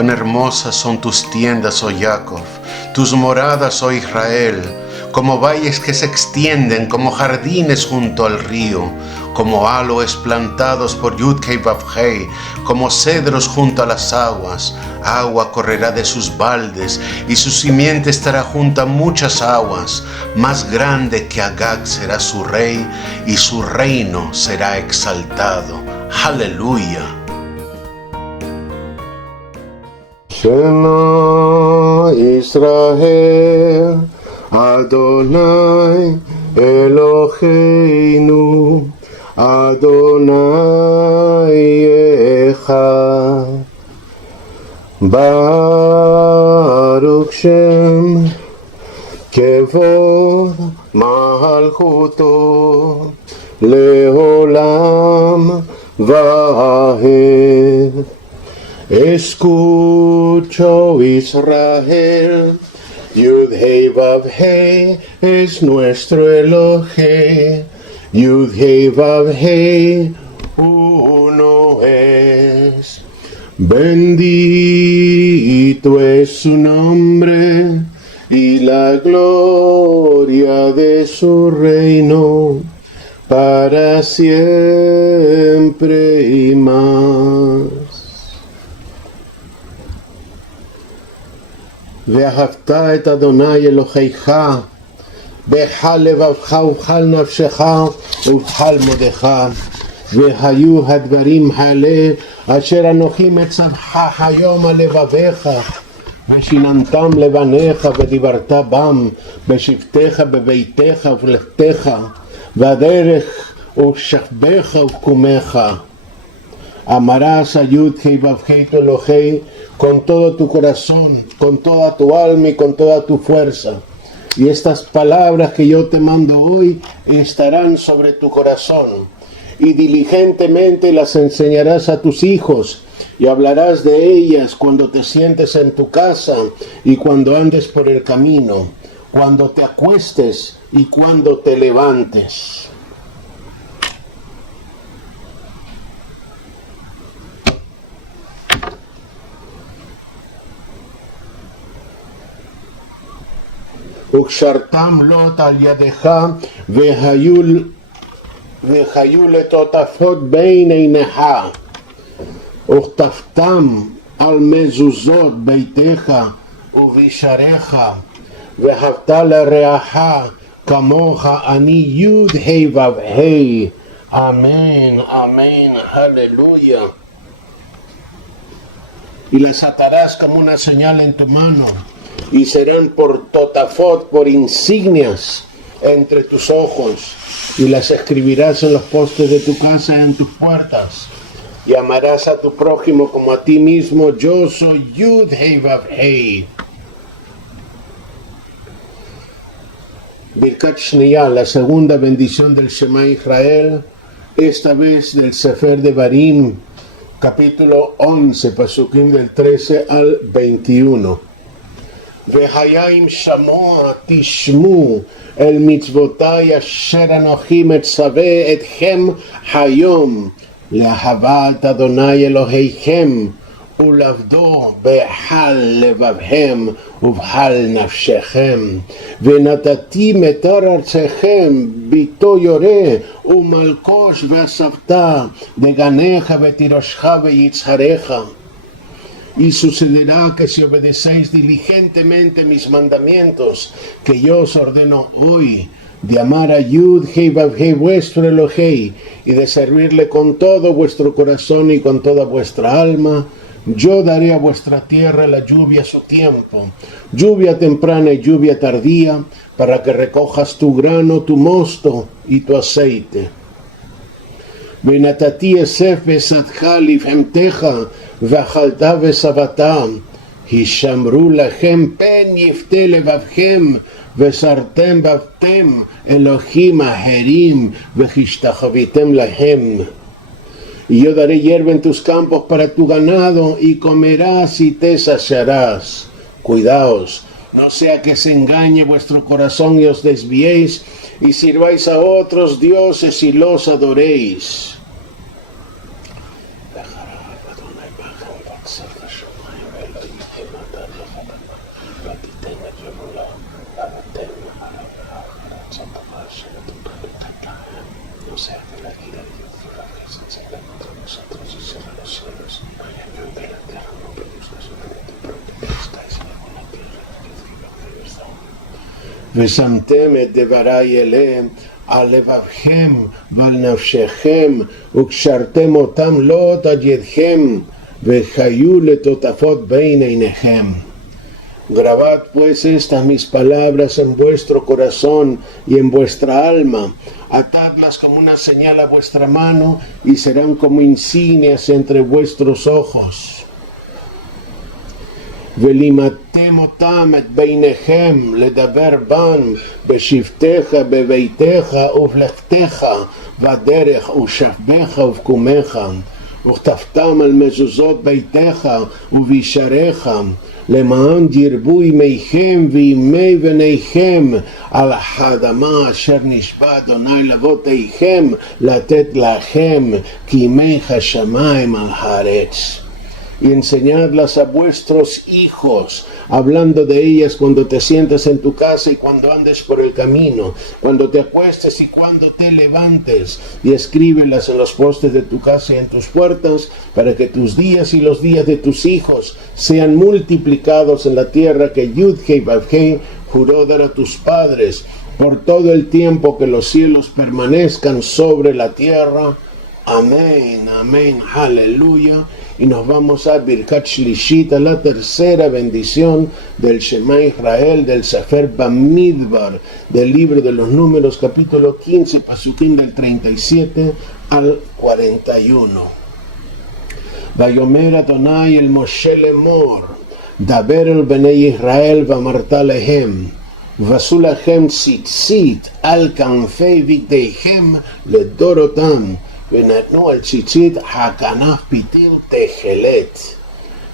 Cuán hermosas son tus tiendas, oh Jacob, tus moradas, oh Israel, como valles que se extienden, como jardines junto al río, como aloes plantados por Yud-Hei Vav-Hei, como cedros junto a las aguas. Agua correrá de sus baldes, y su simiente estará junto a muchas aguas. Más grande que Agag será su rey, y su reino será exaltado. Aleluya. Shema Israel, Adonai Eloheinu, Adonai Echad. Baruch Shem Kevod Malchuto Leolam Vahed. Escucho Israel, Yud-Hei Vav-Hei es nuestro Elohim, Yud-Hei Vav-Hei uno es. Bendito es su nombre y la gloria de su reino para siempre y más. ואהבת את אדוני אלוהיך בכל לבבך ובכל נפשך ובכל מאודך. והיו הדברים האלה אשר אנוכי מצווך היום על לבביך, ושיננתם לבניך ודיברת בם בשבתך בביתך ובלכתך בדרך ובשכבך ובקומך. Amarás a Yud-Hei Vav-Hei tu Elohei con todo tu corazón, con toda tu alma y con toda tu fuerza. Y estas palabras que yo te mando hoy estarán sobre tu corazón. Y diligentemente las enseñarás a tus hijos y hablarás de ellas cuando te sientes en tu casa y cuando andes por el camino, cuando te acuestes y cuando te levantes. וקשרתם לוט על ידך והיו לטוטפות בין עיניך וכתבתם על מזוזות ביתך ובשעריך ואהבת לרעך כמוך אני יוד-ה' ו'-ה'. Amén, amén, aleluya. Y las atarás como una señal en tu mano y serán por totafot, por insignias entre tus ojos, y las escribirás en los postes de tu casa y en tus puertas, y amarás a tu prójimo como a ti mismo. Yo soy Yud-Hei Vav-Hei. Birkat Shniya, la segunda bendición del Shema Israel, esta vez del Sefer de Barim, capítulo 11, pasukim del 13 al 21. Vehayaim shamoa tishmu el mitzvotai asher anochi metzaveh etchem hayom leahavat Adonai Eloheihem ולעבדו בהכל לבבכם ובכל נפשכם. ונתתי מטר ארצכם ביתו יורה ומלקוש ואספת דגניך ותירשך ויצהריך. Y sucederá que si obedecéis diligentemente mis mandamientos que yo os ordeno hoy, de amar a Yud Hei Vav Hei vuestro Elohei y de servirle con todo vuestro corazón y con toda vuestra alma, yo daré a vuestra tierra la lluvia a su tiempo, lluvia temprana y lluvia tardía, para que recojas tu grano, tu mosto y tu aceite. ונתתי אסף בשדך לבהמתך ואכלת ושבעת, הישמרו לכם פן יפתה לבבכם וסרתם בבתם אלוהים אחרים והשתחוויתם להם. Y yo daré hierba en tus campos para tu ganado y comerás y te saciarás. Cuidaos, no sea que se engañe vuestro corazón y os desviéis y sirváis a otros dioses y los adoréis. ושמתם את דברי אליהם על לבבכם ועל נפשכם וקשרתם אותם לאות על ידכם וחיו לטוטפות בין עיניכם. Grabad pues estas mis palabras en vuestro corazón y en vuestra alma, atadlas como una señal a vuestra mano y serán como insignias entre vuestros ojos. ולימדתם אותם את ביניכם לדבר בן בשבתך בביתך ובלכתך בדרך ושכבך ובקומך וכתבתם על מזוזות ביתך ובישריך למען ירבו ימיכם וימי בניכם על האדמה אשר נשבע אדוני לאבותיכם לתת לכם כי ימיך שמיים על הארץ. Y enseñadlas a vuestros hijos, hablando de ellas cuando te sientas en tu casa y cuando andes por el camino, cuando te acuestes y cuando te levantes, y escríbelas en los postes de tu casa y en tus puertas, para que tus días y los días de tus hijos sean multiplicados en la tierra que Yud Hei Vav Hei juró dar a tus padres, por todo el tiempo que los cielos permanezcan sobre la tierra. Amén, amén, aleluya. Y nos vamos a Birkat Shlishit, a la tercera bendición del Shema Israel, del Sefer Bamidbar, del libro de los Números, capítulo 15, pasukim del 37 al 41. Vayomer Adonai el Moshe lemor, daber el Bnei Israel vamarta lehem, ועשו לכם ציצית על כנפי בגדיכם לדורותם, ונתנו על ציצית הכנף פיתיל תכלת.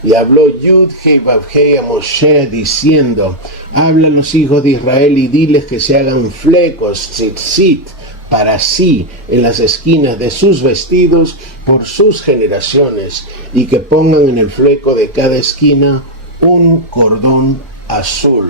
Y habló Yud Hei Vav Hei a Moshe diciendo, habla a los hijos de Israel y diles que se hagan flecos, tzitzit, para sí en las esquinas de sus vestidos por sus generaciones, y que pongan en el fleco de cada esquina un cordón azul.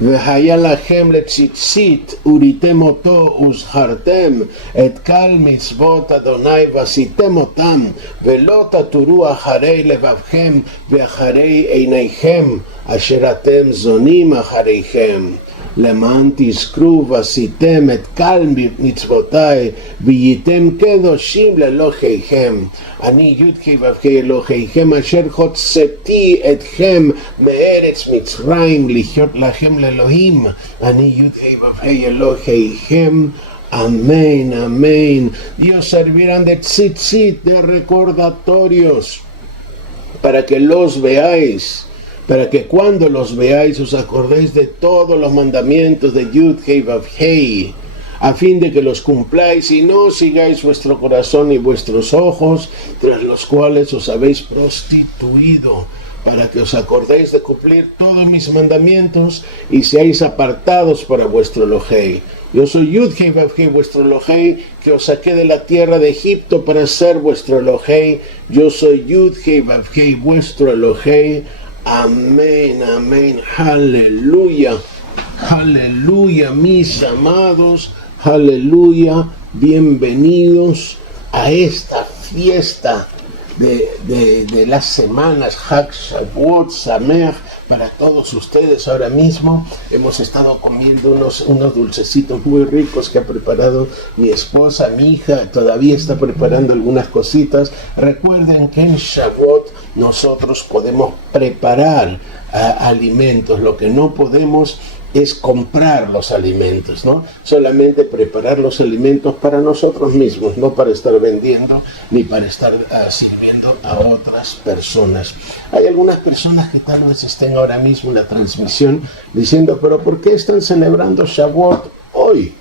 והיה לכם לציצית וריתם אותו וזכרתם את כל מצוות אדוני ועשיתם אותם ולא תטורו אחרי לבבכם ואחרי עיניכם אשר אתם זונים אחריכם למען תזכרו ועשיתם את כל מצוותיי והייתם קדושים לאלוהיכם אני י' ו' אלוהיכם אשר הוצאתי אתכם מארץ מצרים להיות לכם לאלוהים אני י' ו' אלוהיכם. Amén, amén. Dios servirán de tzitzit, de recordatorios, para que los veáis, para que cuando los veáis os acordéis de todos los mandamientos de Yud Hei Vav Hei, a fin de que los cumpláis y no sigáis vuestro corazón y vuestros ojos, tras los cuales os habéis prostituido, para que os acordéis de cumplir todos mis mandamientos y seáis apartados para vuestro Elohei. Yo soy Yud Hei Vav Hei, vuestro Elohei, que os saqué de la tierra de Egipto para ser vuestro Elohei. Yo soy Yud Hei Vav Hei, vuestro Elohei. Amén, amén, aleluya, aleluya, mis amados, aleluya, bienvenidos a esta fiesta de las semanas, Hag Shavuot Sameach, para todos ustedes. Ahora mismo hemos estado comiendo unos dulcecitos muy ricos que ha preparado mi esposa, mi hija, todavía está preparando algunas cositas. Recuerden que en Shavuot nosotros podemos preparar alimentos, lo que no podemos es comprar los alimentos, ¿no? Solamente preparar los alimentos para nosotros mismos, no para estar vendiendo ni para estar sirviendo a otras personas. Hay algunas personas que tal vez estén ahora mismo en la transmisión diciendo, pero ¿por qué están celebrando Shavuot hoy?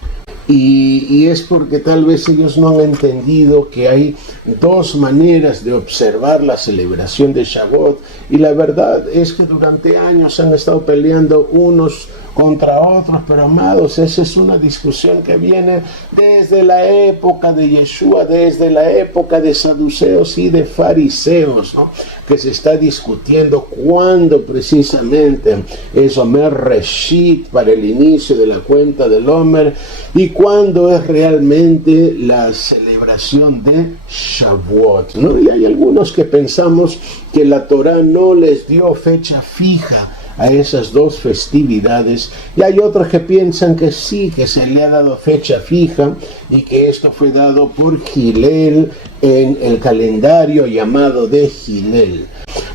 Y es porque tal vez ellos no han entendido que hay dos maneras de observar la celebración de Shavuot, y la verdad es que durante años han estado peleando unos contra otros, pero amados, esa es una discusión que viene desde la época de Yeshua, desde la época de saduceos y de fariseos, ¿no? Que se está discutiendo cuándo precisamente es Omer Reshit para el inicio de la cuenta del Omer y cuándo es realmente la celebración de Shavuot, ¿no? Y hay algunos que pensamos que la Torá no les dio fecha fija a esas dos festividades, y hay otros que piensan que sí, que se le ha dado fecha fija y que esto fue dado por Hillel en el calendario llamado de Hillel.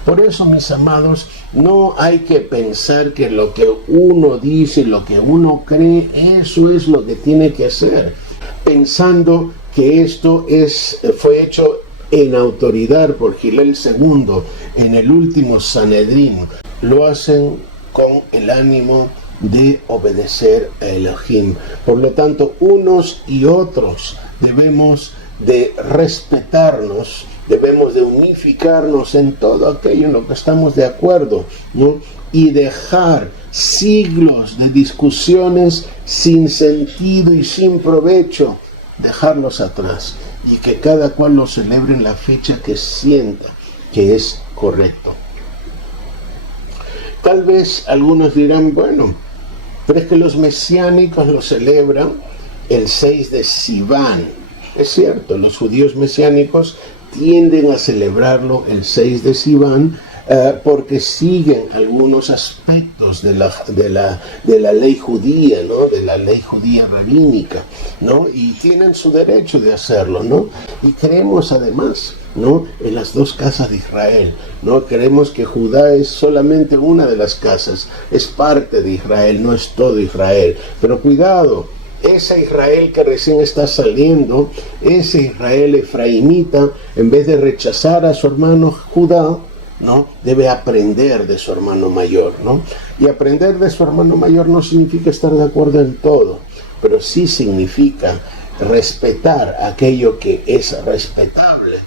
Por eso, mis amados, no hay que pensar que lo que uno dice, lo que uno cree, eso es lo que tiene que hacer, pensando que esto fue hecho en autoridad por Hillel II en el último Sanedrín. Lo hacen con el ánimo de obedecer a Elohim. Por lo tanto, unos y otros debemos de respetarnos, debemos de unificarnos en todo aquello en lo que estamos de acuerdo, ¿no? Y dejar siglos de discusiones sin sentido y sin provecho, dejarlos atrás, y que cada cual lo celebre en la fecha que sienta que es correcto. Tal vez algunos dirán, bueno, pero es que los mesiánicos lo celebran el 6 de Sivan. Es cierto, los judíos mesiánicos tienden a celebrarlo el 6 de Sivan porque siguen algunos aspectos de la ley judía, ¿no? De la ley judía rabínica, ¿no? Y tienen su derecho de hacerlo, ¿no? Y creemos además, ¿no?, en las dos casas de Israel, ¿no? Creemos que Judá es solamente una de las casas, es parte de Israel, no es todo Israel. Pero cuidado, ese Israel que recién está saliendo, ese Israel efraimita, en vez de rechazar a su hermano Judá, ¿no?, debe aprender de su hermano mayor, ¿no? Y aprender de su hermano mayor no significa estar de acuerdo en todo, pero sí significa respetar aquello que es respetable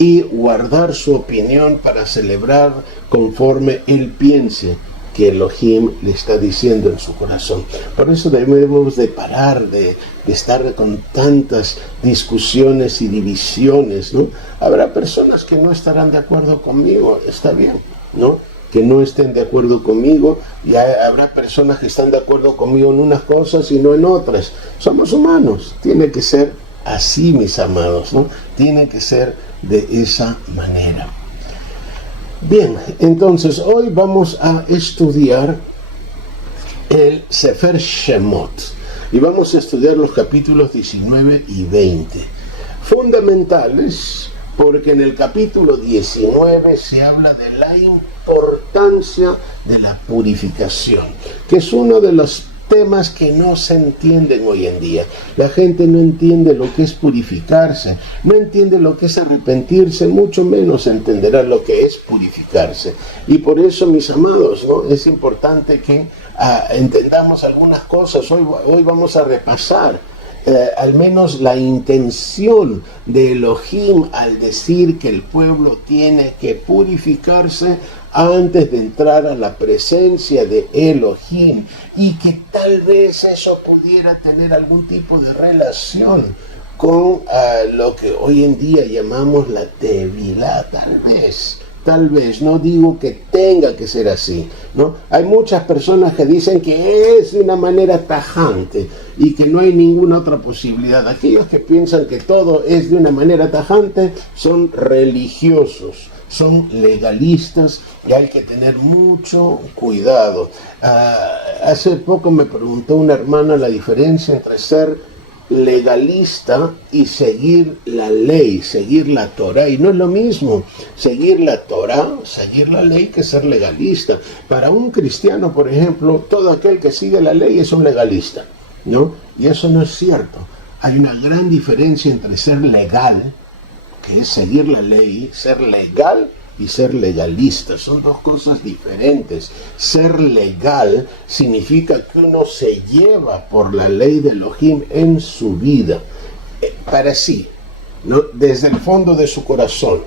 y guardar su opinión para celebrar conforme él piense que Elohim le está diciendo en su corazón. Por eso debemos de parar de estar con tantas discusiones y divisiones, ¿no? Habrá personas que no estarán de acuerdo conmigo, está bien, ¿no?, que no estén de acuerdo conmigo, y habrá personas que están de acuerdo conmigo en unas cosas y no en otras. Somos humanos, tiene que ser así, mis amados, ¿no? Tiene que ser de esa manera. Bien, entonces hoy vamos a estudiar el Sefer Shemot y vamos a estudiar los capítulos 19 y 20, fundamentales, porque en el capítulo 19 se habla de la importancia de la purificación, que es uno de los temas que no se entienden hoy en día. La gente no entiende lo que es purificarse, no entiende lo que es arrepentirse, mucho menos entenderá lo que es purificarse. Y por eso, mis amados, ¿no?, es importante que entendamos algunas cosas. Hoy vamos a repasar al menos la intención de Elohim al decir que el pueblo tiene que purificarse antes de entrar a la presencia de Elohim, y que tal vez eso pudiera tener algún tipo de relación con lo que hoy en día llamamos la Tevilá. tal vez, no digo que tenga que ser así, ¿no? Hay muchas personas que dicen que es de una manera tajante y que no hay ninguna otra posibilidad. Aquellos que piensan que todo es de una manera tajante son religiosos, son legalistas y hay que tener mucho cuidado. Hace poco me preguntó una hermana la diferencia entre ser legalista y seguir la ley, seguir la Torah, y no es lo mismo seguir la Torah, seguir la ley, que ser legalista. Para un cristiano, por ejemplo, todo aquel que sigue la ley es un legalista, ¿no? Y eso no es cierto. Hay una gran diferencia entre ser legal, que es seguir la ley, ser legal y ser legalista. Son dos cosas diferentes. Ser legal significa que uno se lleva por la ley de Elohim en su vida, para sí, ¿no? Desde el fondo de su corazón.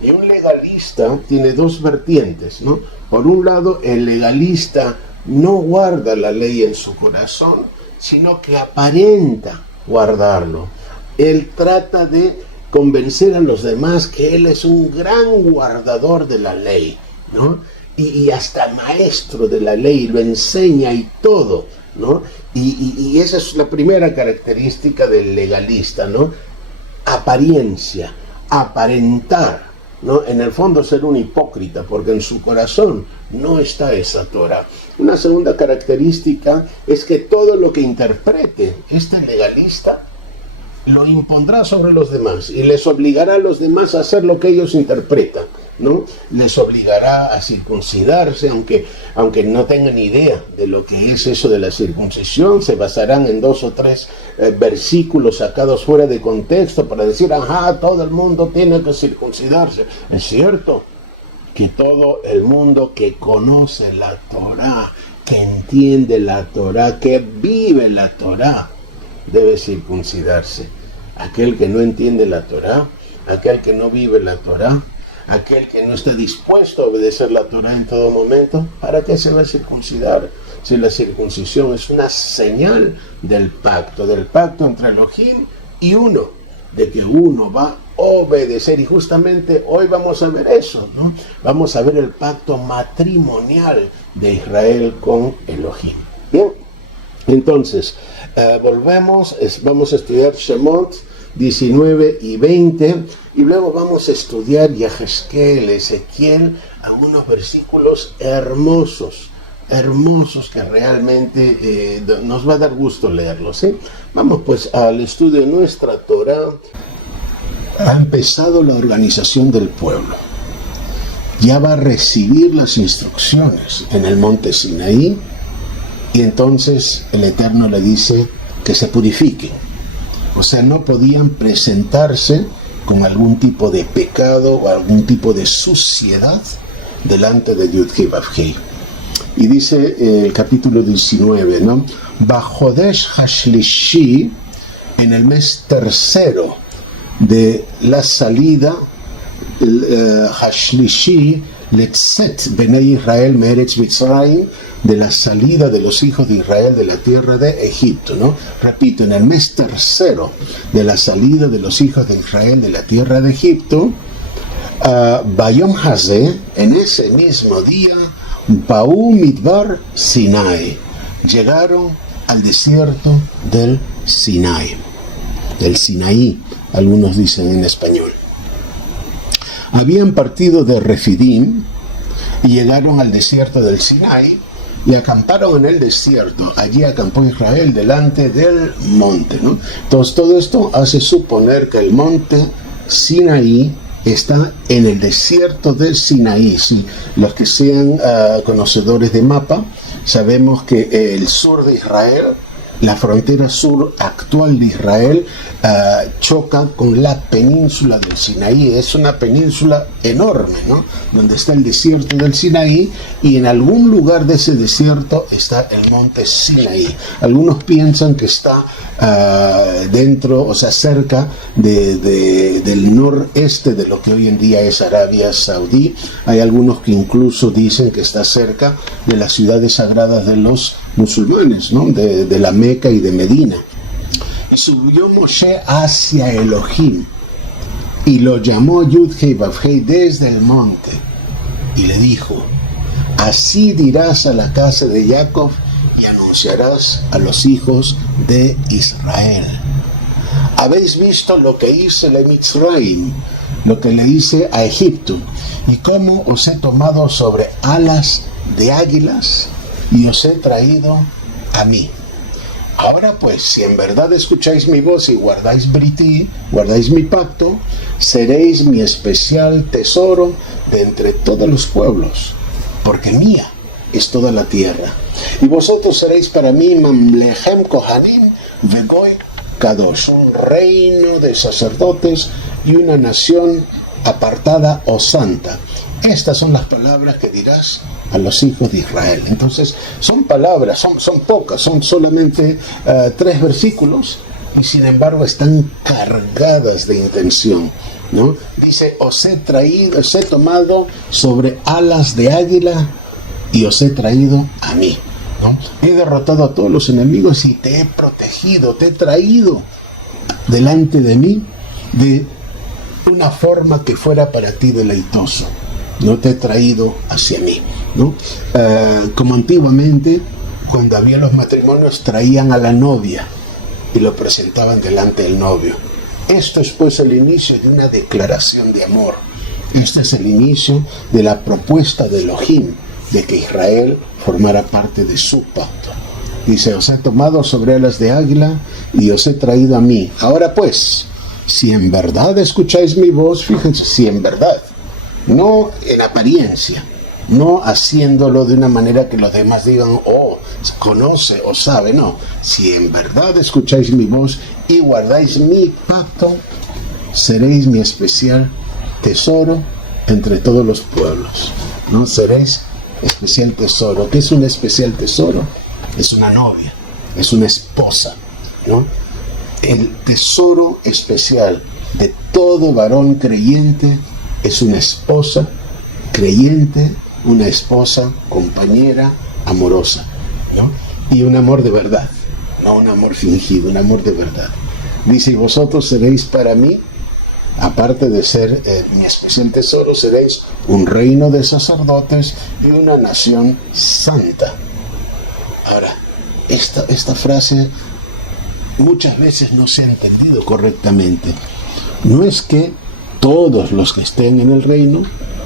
Y un legalista tiene dos vertientes, ¿no? Por un lado, el legalista no guarda la ley en su corazón, sino que aparenta guardarlo. Él trata de convencer a los demás que él es un gran guardador de la ley, ¿no? Y hasta maestro de la ley, lo enseña y todo, ¿no? Y esa es la primera característica del legalista, ¿no? Apariencia, aparentar, ¿no? En el fondo ser un hipócrita, porque en su corazón no está esa Torah. Una segunda característica es que todo lo que interprete este legalista lo impondrá sobre los demás y les obligará a los demás a hacer lo que ellos interpretan, ¿no? Les obligará a circuncidarse, aunque no tengan idea de lo que es eso de la circuncisión. Se basarán en 2 o 3 versículos sacados fuera de contexto para decir, ajá, todo el mundo tiene que circuncidarse. Es cierto que todo el mundo que conoce la Torah, que entiende la Torah, que vive la Torah, debe circuncidarse. Aquel que no entiende la Torah, aquel que no vive la Torah, aquel que no está dispuesto a obedecer la Torah en todo momento, ¿para qué se va a circuncidar? Si la circuncisión es una señal del pacto entre Elohim y uno, de que uno va a obedecer. Y justamente hoy vamos a ver eso, ¿no? Vamos a ver el pacto matrimonial de Israel con Elohim. Bien, entonces vamos a estudiar Shemot 19 y 20 y luego vamos a estudiar Yehezkel, Ezequiel, algunos versículos hermosos que realmente nos va a dar gusto leerlos, ¿sí? Vamos pues al estudio de nuestra Torah. Ha empezado la organización del pueblo. Ya va a recibir las instrucciones en el monte Sinaí. Y entonces el Eterno le dice que se purifiquen. O sea, no podían presentarse con algún tipo de pecado o algún tipo de suciedad delante de Yud-Heh Vav-Heh. Y dice el capítulo 19, ¿no? Bajodesh Hashlishi, en el mes tercero de la salida, Hashlishi, Letzet Benei Israel Meretz Mitzrayim, de la salida de los hijos de Israel de la tierra de Egipto, ¿no? Repito, en el mes tercero de la salida de los hijos de Israel de la tierra de Egipto, Bayom Hazeh, en ese mismo día, Ba'u Midbar Sinai, llegaron al desierto del Sinai, del Sinaí, algunos dicen en español. Habían partido de Refidim y llegaron al desierto del Sinai y acamparon en el desierto. Allí acampó Israel delante del monte, ¿no? Entonces todo esto hace suponer que el monte Sinaí está en el desierto del Sinaí. Si los que sean conocedores de mapa, sabemos que el sur de Israel, la frontera sur actual de Israel, choca con la península del Sinaí. Es una península enorme, ¿no? Donde está el desierto del Sinaí, y en algún lugar de ese desierto está el monte Sinaí. Algunos piensan que está dentro, o sea, cerca del noreste de lo que hoy en día es Arabia Saudí. Hay algunos que incluso dicen que está cerca de las ciudades sagradas de los musulmanes, ¿no? De la Meca y de Medina. Y subió Moshe hacia Elohim y lo llamó Yud-Heh Vav-Heh desde el monte. y le dijo: así dirás a la casa de Jacob y anunciarás a los hijos de Israel: habéis visto lo que hice a Mitzrayim, lo que le hice a Egipto, y cómo os he tomado sobre alas de águilas y os he traído a mí. Ahora pues, si en verdad escucháis mi voz y guardáis Brití, guardáis mi pacto, seréis mi especial tesoro de entre todos los pueblos, porque mía es toda la tierra. Y vosotros seréis para mí Mamlechem Kohanim Vegoy Kadosh, un reino de sacerdotes y una nación apartada o santa. Estas son las palabras que dirás a los hijos de Israel. Entonces, son palabras, son pocas, son solamente 3 versículos, y sin embargo están cargadas de intención, ¿no? Dice: os he tomado sobre alas de águila y os he traído a mí, ¿no? He derrotado a todos los enemigos y te he protegido, te he traído delante de mí de una forma que fuera para ti deleitoso. No te he traído hacia mí, ¿no? Como antiguamente, cuando había los matrimonios, traían a la novia y lo presentaban delante del novio. Esto es pues el inicio de una declaración de amor. Este es el inicio de la propuesta de Elohim de que Israel formara parte de su pacto. Dice: os he tomado sobre alas de águila y os he traído a mí. Ahora pues, si en verdad escucháis mi voz, fíjense, si en verdad, no en apariencia, no haciéndolo de una manera que los demás digan: oh, conoce o sabe, no. Si en verdad escucháis mi voz y guardáis mi pacto, seréis mi especial tesoro entre todos los pueblos, ¿no? Seréis especial tesoro. ¿Qué es un especial tesoro? Es una novia, es una esposa, ¿no? El tesoro especial de todo varón creyente es una esposa creyente, una esposa compañera, amorosa, ¿no? Y un amor de verdad, no un amor fingido, un amor de verdad. Dice: y vosotros seréis para mí, aparte de ser mi especial tesoro, seréis un reino de sacerdotes y una nación santa. Ahora, esta frase muchas veces no se ha entendido correctamente. No es que todos los que estén en el reino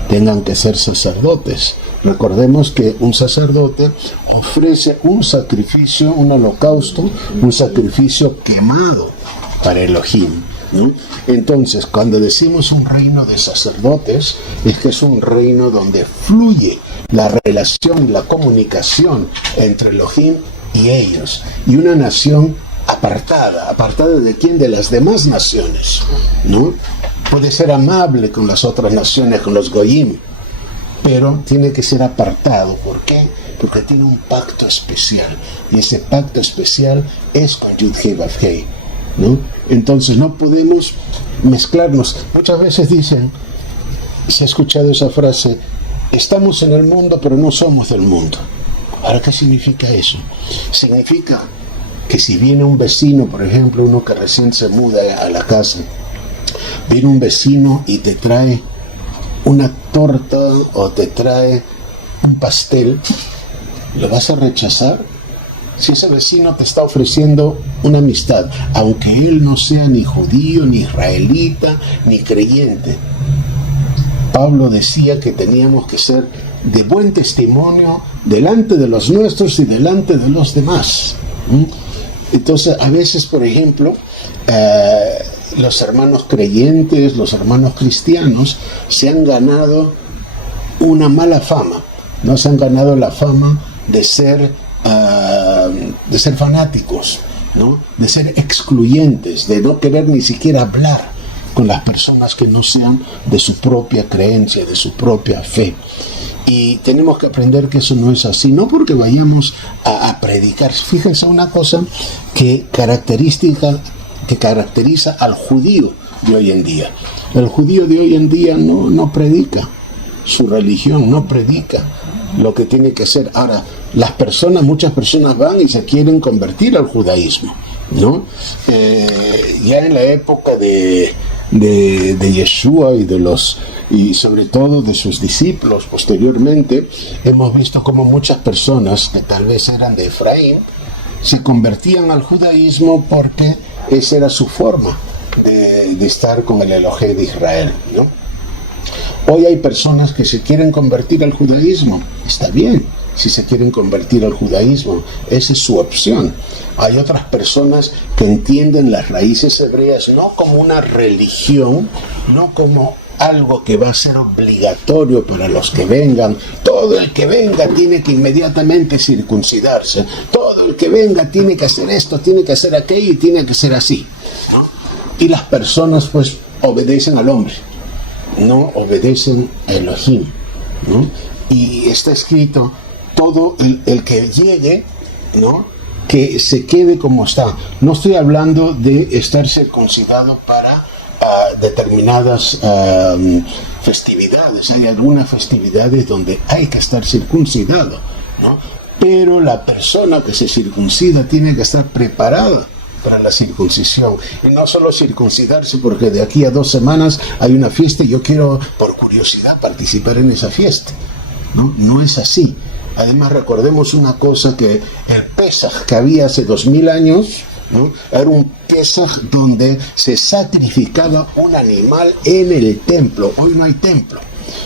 tengan que ser sacerdotes. Recordemos que un sacerdote ofrece un sacrificio, un holocausto, un sacrificio quemado para Elohim, ¿no? Entonces, cuando decimos un reino de sacerdotes, es que es un reino donde fluye la relación, la comunicación entre Elohim y ellos, y una nación apartada ¿de quién? De las demás naciones, ¿no? Puede ser amable con las otras naciones, con los goyim, pero tiene que ser apartado. ¿Por qué? Porque tiene un pacto especial, y ese pacto especial es con Yud-Hei Vav-Hei, ¿no? Entonces no podemos mezclarnos. Muchas veces dicen, se ha escuchado esa frase: estamos en el mundo pero no somos del mundo. Ahora, ¿qué significa eso? Significa que si viene un vecino, por ejemplo, uno que recién se muda a la casa, viene un vecino y te trae una torta o te trae un pastel, ¿lo vas a rechazar? Si ese vecino te está ofreciendo una amistad, aunque él no sea ni judío, ni israelita, ni creyente. Pablo decía que teníamos que ser de buen testimonio delante de los nuestros y delante de los demás. Entonces, a veces, por ejemplo, los hermanos creyentes, los hermanos cristianos, se han ganado una mala fama, no se han ganado la fama de ser fanáticos, ¿no? De ser excluyentes, de no querer ni siquiera hablar con las personas que no sean de su propia creencia, de su propia fe. Y tenemos que aprender que eso no es así, no porque vayamos a predicar. Fíjense una cosa que caracteriza al judío de hoy en día. El judío de hoy en día no predica su religión, no predica lo que tiene que ser. Ahora, muchas personas van y se quieren convertir al judaísmo, ¿no? Ya en la época de de Yeshua y sobre todo de sus discípulos posteriormente, hemos visto como muchas personas que tal vez eran de Efraín se convertían al judaísmo porque esa era su forma de estar con el Elohei de Israel, ¿no? Hoy hay personas que se quieren convertir al judaísmo, está bien. Si se quieren convertir al judaísmo, esa es su opción. Hay otras personas que entienden las raíces hebreas no como una religión, no como algo que va a ser obligatorio para los que vengan. Todo el que venga tiene que inmediatamente circuncidarse. Todo el que venga tiene que hacer esto, tiene que hacer aquello y tiene que ser así, ¿no? Y las personas pues obedecen al hombre, no obedecen a Elohim, ¿no? Y está escrito, todo el que llegue, ¿no?, que se quede como está. No estoy hablando de estar circuncidado para determinadas festividades. Hay algunas festividades donde hay que estar circuncidado, ¿no? Pero la persona que se circuncida tiene que estar preparada para la circuncisión. Y no solo circuncidarse porque de aquí a 2 semanas hay una fiesta y yo quiero, por curiosidad, participar en esa fiesta. No es así. Además, recordemos una cosa, que el Pesaj que había hace 2000 años, ¿no?, era un Pesaj donde se sacrificaba un animal en el templo. Hoy no hay templo.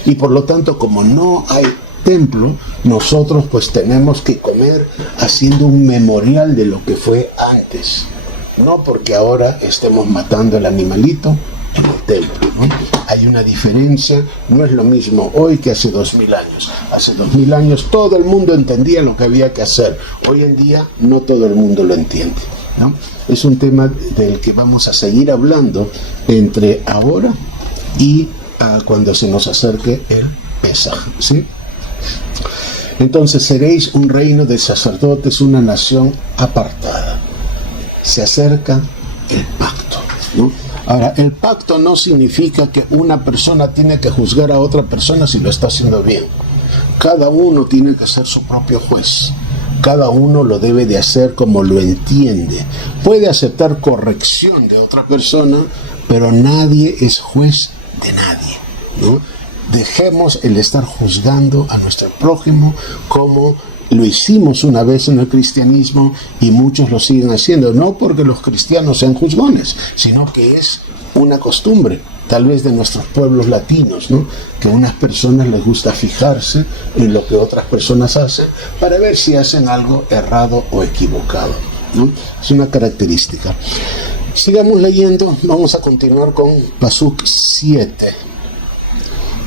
Y por lo tanto, como no hay templo, nosotros pues tenemos que comer haciendo un memorial de lo que fue antes. No porque ahora estemos matando el animalito en el templo, ¿no? Hay una diferencia, no es lo mismo hoy que hace 2000 años. Hace 2000 años todo el mundo entendía lo que había que hacer. Hoy en día no todo el mundo lo entiende, ¿no? Es un tema del que vamos a seguir hablando entre ahora y cuando se nos acerque el Pesaj, ¿sí? Entonces seréis un reino de sacerdotes, una nación apartada. Se acerca el pacto, ¿no? Ahora, el pacto no significa que una persona tiene que juzgar a otra persona si lo está haciendo bien. Cada uno tiene que ser su propio juez. Cada uno lo debe de hacer como lo entiende. Puede aceptar corrección de otra persona, pero nadie es juez de nadie, ¿no? Dejemos el estar juzgando a nuestro prójimo como lo hicimos una vez en el cristianismo y muchos lo siguen haciendo, no porque los cristianos sean juzgones, sino que es una costumbre, tal vez de nuestros pueblos latinos, ¿no?, que a unas personas les gusta fijarse en lo que otras personas hacen para ver si hacen algo errado o equivocado, ¿no? Es una característica. Sigamos leyendo, vamos a continuar con Pasuk 7.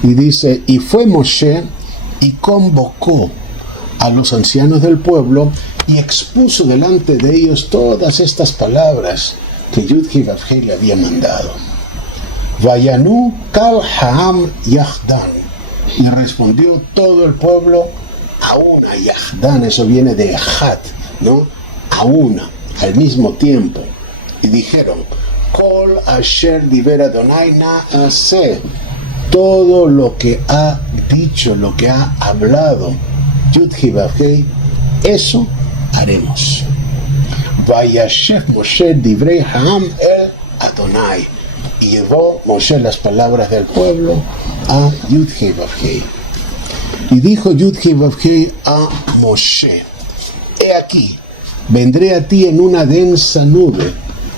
Y dice, y fue Moshe y convocó a los ancianos del pueblo y expuso delante de ellos todas estas palabras que Yud-Heh-Vav-Heh le había mandado. Vayanu kal ha'am yahdan, y respondió todo el pueblo a una. Yahdan, eso viene de Ejad, ¿no? A una, al mismo tiempo. Y dijeron, Kol asher diber Adonai na'aseh, todo lo que ha dicho, lo que ha hablado Yud-Heh-Vav-Heh, eso haremos. Vayashef Moshe divrei ha'am el Adonai, y llevó Moshe las palabras del pueblo a Yud-Heh-Vav-Heh. Y dijo Yud-Heh-Vav-Heh a Moshe, he aquí, vendré a ti en una densa nube,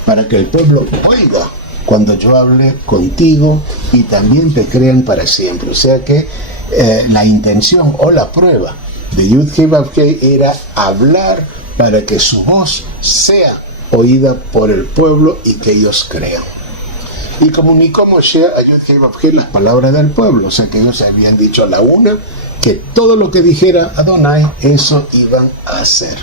para que el pueblo oiga cuando yo hable contigo y también te crean para siempre. O sea que la intención o la prueba de Yud-Heh-Vav-Heh era hablar para que su voz sea oída por el pueblo y que ellos crean. Y comunicó Moshe a Yud-Heh-Vav-Heh las palabras del pueblo, o sea que ellos habían dicho a la una que todo lo que dijera Adonai, eso iban a hacer.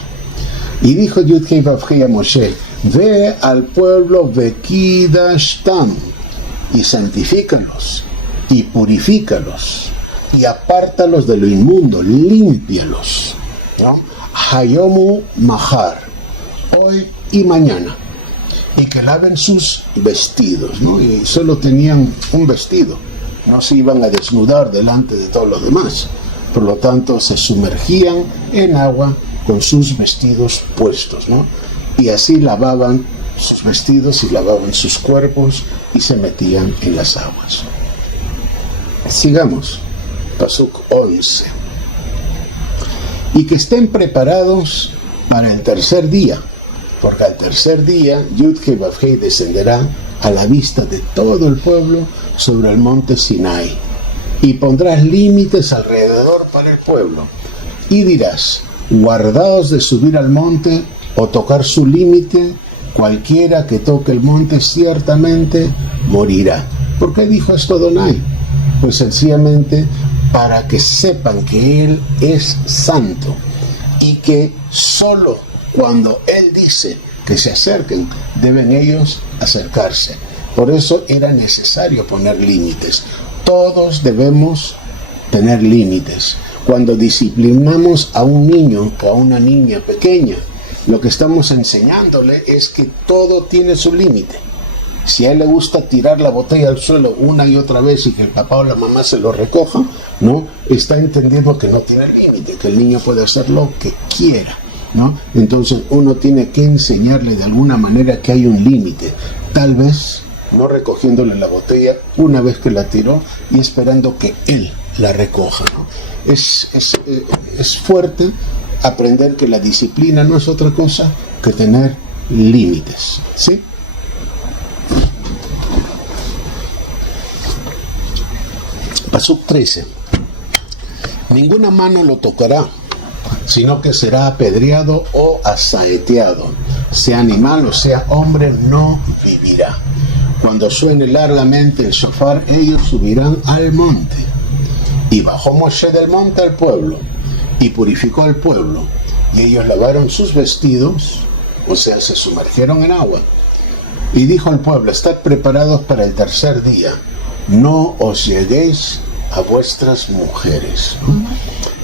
Y dijo Yud-Heh-Vav-Heh a Moshe, ve al pueblo vekidashtam, y santifícalos, y purifícalos, y apártalos de lo inmundo, límpialos, ¿no? Hayomu mahar, hoy y mañana, y que laven sus vestidos, ¿no? Y solo tenían un vestido, no se iban a desnudar delante de todos los demás, por lo tanto se sumergían en agua con sus vestidos puestos, ¿no? Y así lavaban sus vestidos y lavaban sus cuerpos y se metían en las aguas. Sigamos, Pasuk 11. Y que estén preparados para el tercer día, porque al tercer día Yud-Heh Vav-Heh descenderá a la vista de todo el pueblo sobre el monte Sinai, y pondrás límites alrededor para el pueblo, y dirás: guardaos de subir al monte o tocar su límite, cualquiera que toque el monte ciertamente morirá. ¿Por qué dijo esto Adonai? Pues sencillamente para que sepan que Él es santo y que solo cuando Él dice que se acerquen, deben ellos acercarse. Por eso era necesario poner límites. Todos debemos tener límites. Cuando disciplinamos a un niño o a una niña pequeña, lo que estamos enseñándole es que todo tiene su límite. Si a él le gusta tirar la botella al suelo una y otra vez y que el papá o la mamá se lo recoja, no, está entendiendo que no tiene límite, que el niño puede hacer lo que quiera, ¿no? Entonces uno tiene que enseñarle de alguna manera que hay un límite, tal vez no recogiéndole la botella una vez que la tiró y esperando que él la recoja, ¿no? Es fuerte aprender que la disciplina no es otra cosa que tener límites, ¿sí? Pasuk 13. Ninguna mano lo tocará, sino que será apedreado o asaeteado. Sea animal o sea hombre, no vivirá. Cuando suene largamente el shofar, ellos subirán al monte. Y bajó Moshe del monte al pueblo, y purificó al pueblo. Y ellos lavaron sus vestidos, o sea, se sumergieron en agua. Y dijo al pueblo: estad preparados para el tercer día. No os lleguéis a vuestras mujeres.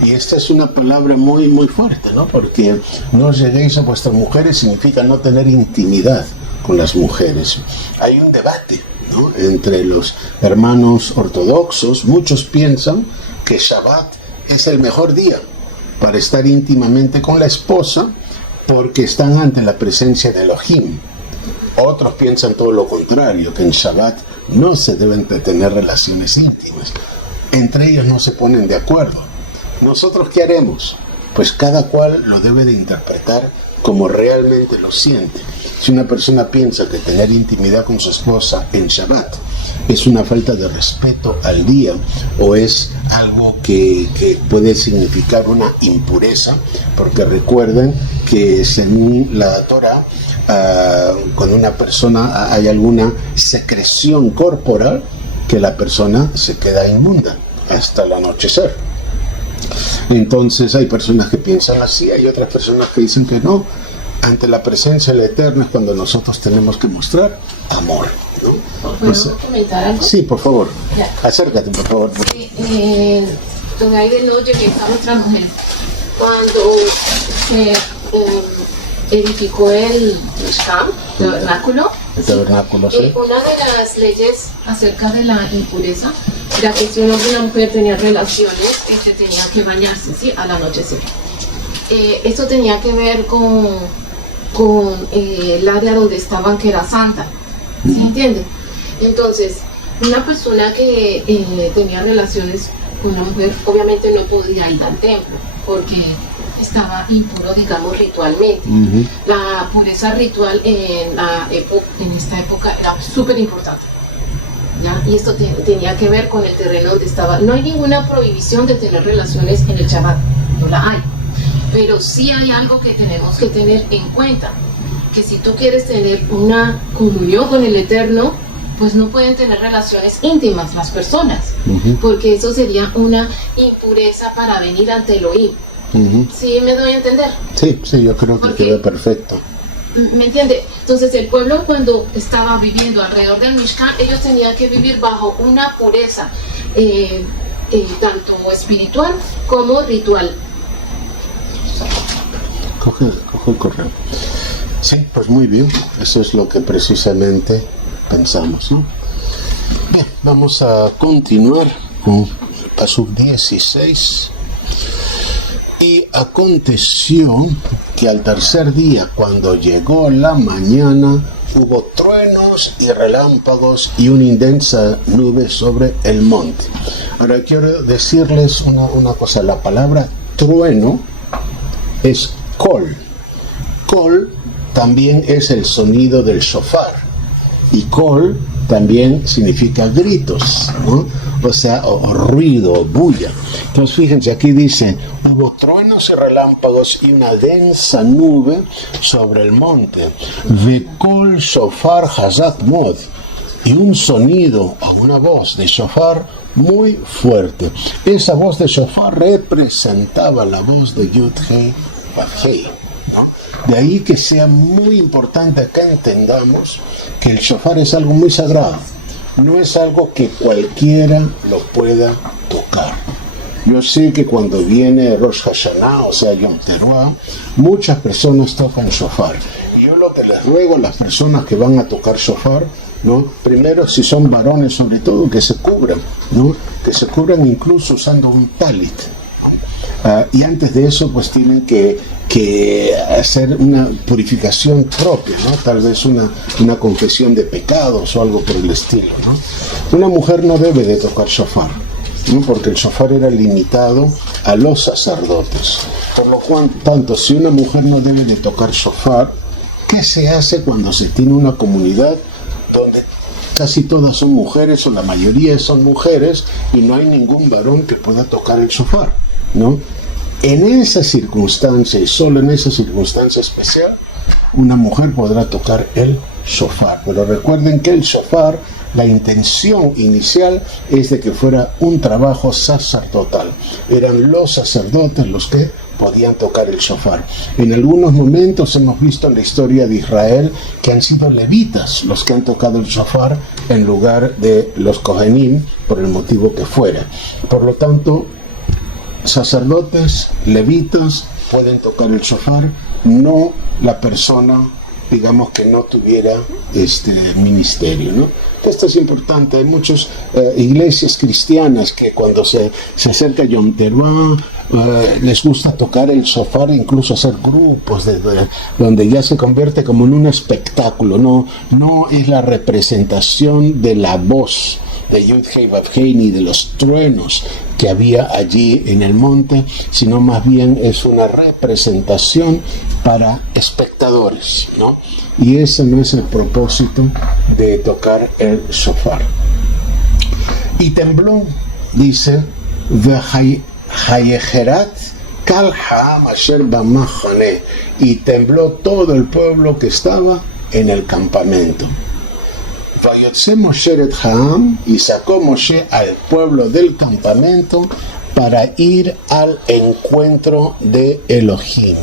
Y esta es una palabra muy muy fuerte, ¿no? Porque no os lleguéis a vuestras mujeres significa no tener intimidad con las mujeres. Hay un debate, ¿no?, entre los hermanos ortodoxos. Muchos piensan que Shabbat es el mejor día para estar íntimamente con la esposa porque están ante la presencia de Elohim. Otros piensan todo lo contrario, que en Shabbat no se deben de tener relaciones íntimas. Entre ellos no se ponen de acuerdo. ¿Nosotros qué haremos? Pues cada cual lo debe de interpretar como realmente lo siente. Si una persona piensa que tener intimidad con su esposa en Shabbat es una falta de respeto al día o es algo que puede significar una impureza, porque recuerden que según la Torah, cuando una persona hay alguna secreción corporal, que la persona se queda inmunda hasta el anochecer. Entonces hay personas que piensan así, hay otras personas que dicen que no. Ante la presencia del Eterno es cuando nosotros tenemos que mostrar amor, ¿no? ¿Puedo comentar algo? Sí, por favor. Ya. Acércate, por favor. Sí, donde hay de noche que está nuestra mujer. Cuando se edificó el Mishkan, tabernáculo, El tabernáculo, sí. una de las leyes acerca de la impureza era que si un hombre y una mujer tenían relaciones, tenía que bañarse, ¿sí?, al anochecer. Esto tenía que ver con el área donde estaban, que era santa, ¿se entiende? Entonces, una persona que tenía relaciones con una mujer obviamente no podía ir al templo porque estaba impuro, digamos, ritualmente. La pureza ritual en esta época era súper importante, ¿ya? Y esto tenía que ver con el terreno donde estaba. No hay ninguna prohibición de tener relaciones en el Shabbat, no la hay. Pero sí hay algo que tenemos que tener en cuenta, que si tú quieres tener una comunión con el Eterno, pues no pueden tener relaciones íntimas las personas, porque eso sería una impureza para venir ante Elohim. ¿Sí me doy a entender? Sí, yo creo que queda perfecto. ¿Me entiende? Entonces el pueblo, cuando estaba viviendo alrededor del Mishkan, ellos tenían que vivir bajo una pureza, tanto espiritual como ritual. Coge el correo. Sí, pues muy bien. Eso es lo que precisamente pensamos, ¿no? Bien, vamos a continuar con Pasuk 16. Y aconteció que al tercer día, cuando llegó la mañana, hubo truenos y relámpagos y una intensa nube sobre el monte. Ahora quiero decirles una cosa, la palabra trueno es kol. Kol también es el sonido del shofar y kol también significa gritos, ¿no? O sea, o ruido, o bulla. Entonces fíjense, aquí dice, hubo truenos y relámpagos y una densa nube sobre el monte. Vekol shofar hazat mod, y un sonido o una voz de shofar muy fuerte. Esa voz de shofar representaba la voz de Yud-Hei Vav-Hei, ¿no? De ahí que sea muy importante que entendamos que el shofar es algo muy sagrado. No es algo que cualquiera lo pueda tocar. Yo sé que cuando viene Rosh Hashanah, o sea, Yom Teruah, muchas personas tocan shofar. Y yo lo que les ruego a las personas que van a tocar shofar, ¿no? Primero, si son varones sobre todo, que se cubran, ¿no? Que se cubran incluso usando un talit. Y antes de eso, pues tienen que hacer una purificación propia, ¿no? Tal vez una confesión de pecados o algo por el estilo, ¿no? Una mujer no debe de tocar shofar, ¿no? Porque el shofar era limitado a los sacerdotes. Por lo cual, tanto si una mujer no debe de tocar shofar, ¿qué se hace cuando se tiene una comunidad donde casi todas son mujeres o la mayoría son mujeres y no hay ningún varón que pueda tocar el shofar, ¿no? En esa circunstancia y solo en esa circunstancia especial, una mujer podrá tocar el shofar. Pero recuerden que el shofar, la intención inicial es de que fuera un trabajo sacerdotal. Eran los sacerdotes los que podían tocar el shofar. En algunos momentos hemos visto en la historia de Israel que han sido levitas los que han tocado el shofar en lugar de los kohanim, por el motivo que fuera. Por lo tanto, sacerdotes, levitas pueden tocar el shofar, no la persona, digamos, que no tuviera este ministerio, ¿no? Esto es importante. Hay muchas iglesias cristianas que cuando se acerca Yom Teruah les gusta tocar el shofar, incluso hacer grupos donde ya se convierte como en un espectáculo. No es la representación de la voz de Yud-Hei Vav-Hei ni de los truenos que había allí en el monte, sino más bien es una representación para espectadores, ¿no? Y ese no es el propósito de tocar el shofar. Y tembló, dice, Vayejerat kal ha'am asher b'machane, y tembló todo el pueblo que estaba en el campamento. Vayotze Moshe et ha'am, y sacó Moshe al pueblo del campamento para ir al encuentro de Elohim,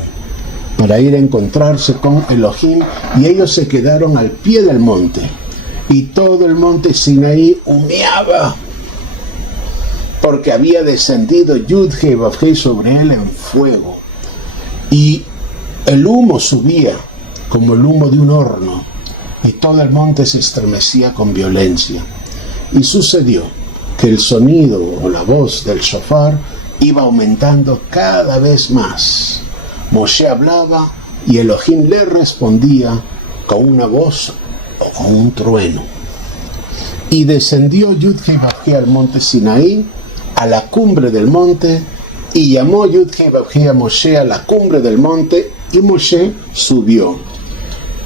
para ir a encontrarse con Elohim, y ellos se quedaron al pie del monte, y todo el monte Sinaí humeaba, porque había descendido Yud-Hei Vav-Hei sobre él en fuego, y el humo subía como el humo de un horno, y todo el monte se estremecía con violencia. Y sucedió que el sonido o la voz del shofar iba aumentando cada vez más. Moshe hablaba y Elohim le respondía con una voz o con un trueno. Y descendió Yud-Hei Vav-Hei al monte Sinaí, a la cumbre del monte, y llamó Yud-Hei Vav-Hei a Moshe a la cumbre del monte, y Moshe subió.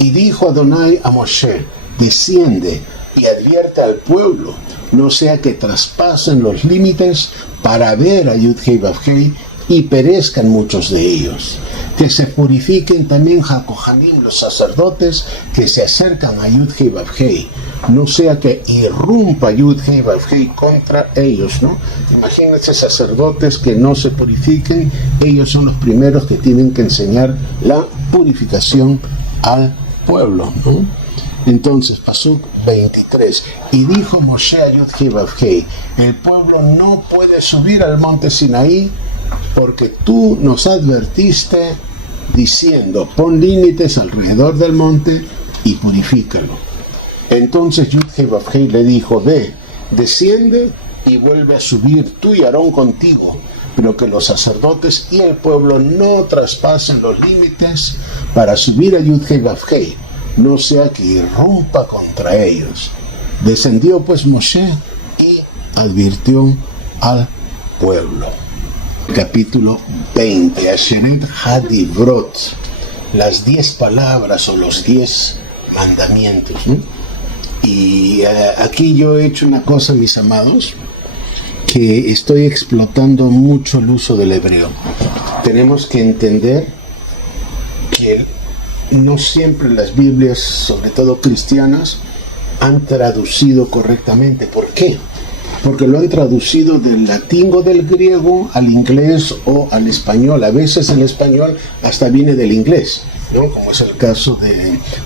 Y dijo Adonai a Moshe: desciende y advierte al pueblo, no sea que traspasen los límites para ver a Yud-Hei Vav-Hei y perezcan muchos de ellos. Que se purifiquen también Hakohanim, los sacerdotes que se acercan a Yud-Hei Vav-Hei, no sea que irrumpa Yud-Hei Vav-Hei contra ellos, ¿no? Imagínense sacerdotes que no se purifiquen, ellos son los primeros que tienen que enseñar la purificación al pueblo, ¿no? Entonces, Pasuk 23, y dijo Moshe a Yud-Hei Vav-Hei: el pueblo no puede subir al monte Sinaí, porque tú nos advertiste diciendo: pon límites alrededor del monte y purifícalo. Entonces Yud-Hei Vav-Hei le dijo: ve, desciende y vuelve a subir tú y Aarón contigo, pero que los sacerdotes y el pueblo no traspasen los límites para subir a Yud-Hei Vav-Hei, no sea que irrumpa contra ellos. Descendió pues Moshe y advirtió al pueblo. Capítulo 20, Asheret Hadivrot, las 10 palabras o los 10 mandamientos, ¿no? Y aquí yo he hecho una cosa, mis amados, que estoy explotando mucho el uso del hebreo. Tenemos que entender que no siempre las Biblias, sobre todo cristianas, han traducido correctamente. ¿Por qué? Porque lo han traducido del latín o del griego al inglés o al español. A veces el español hasta viene del inglés, ¿no? Como es el caso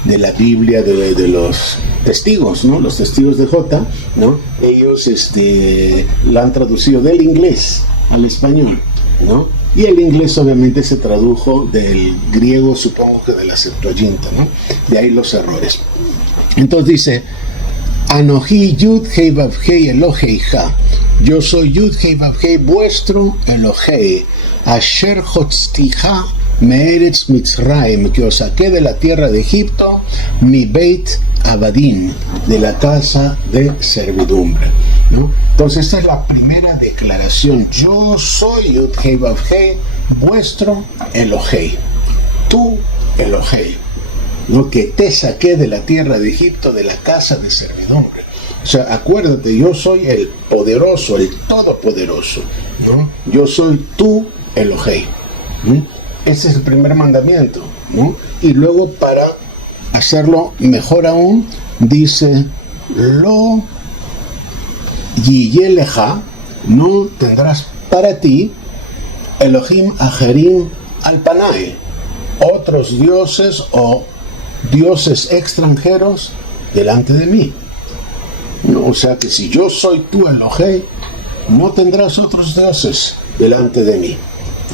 de la Biblia de los testigos, ¿no? Los testigos de Jehová, ¿no? Ellos la han traducido del inglés al español, ¿no? Y el inglés obviamente se tradujo del griego, supongo que de la Septuaginta, ¿no? De ahí los errores. Entonces dice: Anohi Yud Hei Vav Hei Eloheija. Yo soy Yud Hei Vav Hei, vuestro Elohei. Asher Hotztija Meeretz Mitzrayim, que os saqué de la tierra de Egipto, mi Beit Abadim, de la casa de servidumbre, ¿no? Entonces esta es la primera declaración. Yo soy Yud Hei Vav Hei, vuestro Elohei. Tu Elohei, ¿no? Que te saqué de la tierra de Egipto, de la casa de servidumbre. O sea, acuérdate, yo soy el poderoso, el todopoderoso, ¿no? Yo soy tu Elohei, ¿no? Ese es el primer mandamiento, ¿no? Y luego, para hacerlo mejor aún, dice: Lo yiyeleja, no tendrás para ti Elohim ajerim al panai, otros dioses o dioses extranjeros delante de mí. No, o sea que si yo soy tu Elohei, no tendrás otros dioses delante de mí.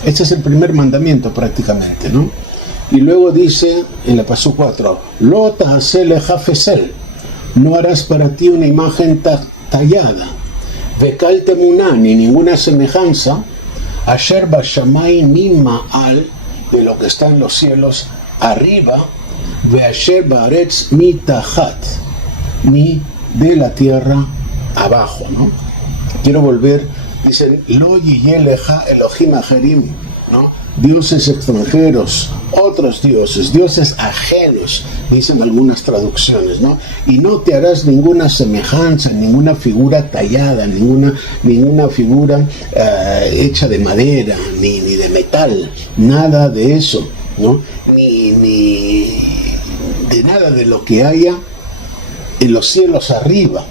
Este es el primer mandamiento prácticamente, ¿no? Y luego dice en la pasú 4: Lo ta'aseh leja fesel, no harás para ti una imagen tallada, vekal temuná, ni ninguna semejanza, asher bashamay ni ma'al, de lo que está en los cielos arriba, ve'asher ba'aretz mitachat, ni de la tierra abajo, ¿no? Quiero volver, dicen: Lo yiyeleja Elohim ajerim, ¿no? Dioses extranjeros, otros dioses, dioses ajenos, dicen algunas traducciones, ¿no? Y no te harás ninguna semejanza, ninguna figura tallada, ninguna figura hecha de madera, ni de metal, nada de eso, ¿no? Ni de nada de lo que haya en los cielos arriba,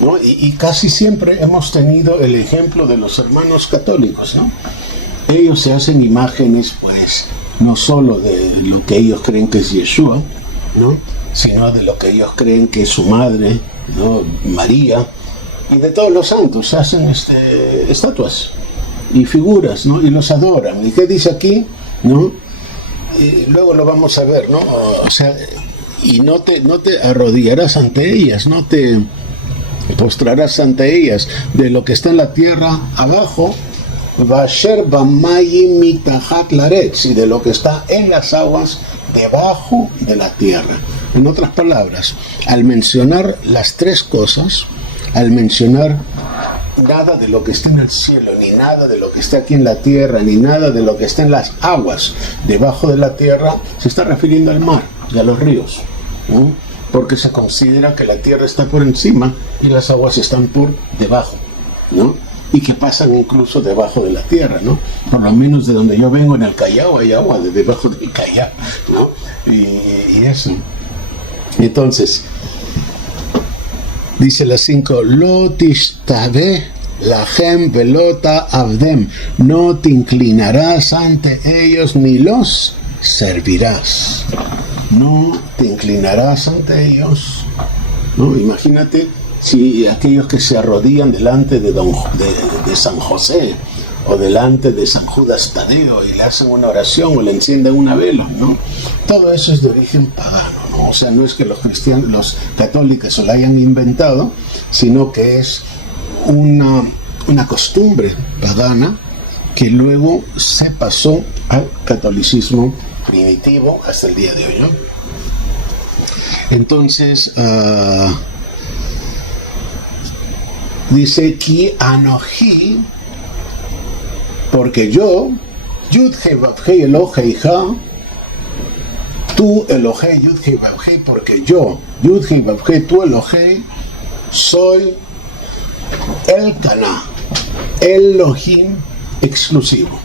¿no? Y casi siempre hemos tenido el ejemplo de los hermanos católicos, ¿no? Ellos se hacen imágenes, pues, no solo de lo que ellos creen que es Yeshua, ¿no? Sino de lo que ellos creen que es su madre, ¿no? María, y de todos los santos. Se hacen estatuas y figuras, ¿no? Y los adoran. ¿Y qué dice aquí? ¿No? Y luego lo vamos a ver, ¿no? O sea, y no te arrodillarás ante ellas, no te postrarás ante ellas, de lo que está en la tierra abajo, Vasher bamayim mitachat laretz, y de lo que está en las aguas debajo de la tierra. En otras palabras, al mencionar las tres cosas, al mencionar nada de lo que está en el cielo, ni nada de lo que está aquí en la tierra, ni nada de lo que está en las aguas debajo de la tierra, se está refiriendo al mar y a los ríos, ¿no? Porque se considera que la tierra está por encima y las aguas están por debajo, ¿no? Y que pasan incluso debajo de la tierra, ¿no? Por lo menos de donde yo vengo, en el Callao, hay agua de debajo del Callao, ¿no? Y eso. Entonces, dice la 5: Lo tishtave lahem velota abdem, no te inclinarás ante ellos ni los servirás. No te inclinarás ante ellos, ¿no? Imagínate si aquellos que se arrodillan delante de San José o delante de San Judas Tadeo y le hacen una oración o le encienden una vela, ¿no? Todo eso es de origen pagano, ¿no? O sea, no es que los cristianos, los católicos se lo hayan inventado, sino que es una costumbre pagana que luego se pasó al catolicismo primitivo hasta el día de hoy, ¿no? Entonces, dice, Ki Anoji, porque yo, Yud Hei Vav Hei Elohei Ha, tú Elohei Yud Hei Vav Hei, porque yo, Yud Hei Vav Hei, tú Elohei, soy el Caná, Elohim exclusivo,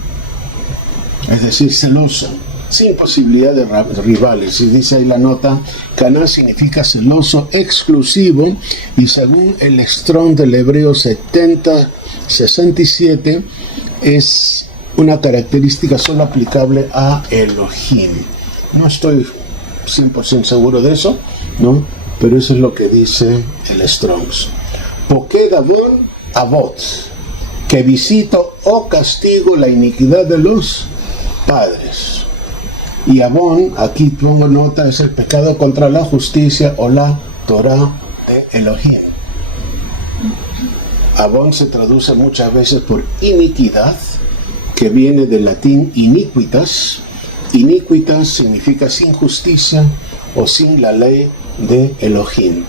es decir, celoso, sin posibilidad de rivales. Y dice ahí la nota, Caná significa celoso, exclusivo, y según el Strong del hebreo 7067, es una característica solo aplicable a Elohim. No estoy 100% seguro de eso, ¿no? Pero eso es lo que dice el Strongs. Poked avon avot, que visito o castigo la iniquidad de los padres. Y avon, aquí pongo nota, es el pecado contra la justicia o la Torah de Elohim. Avon se traduce muchas veces por iniquidad, que viene del latín iniquitas. Iniquitas significa sin justicia o sin la ley de Elohim.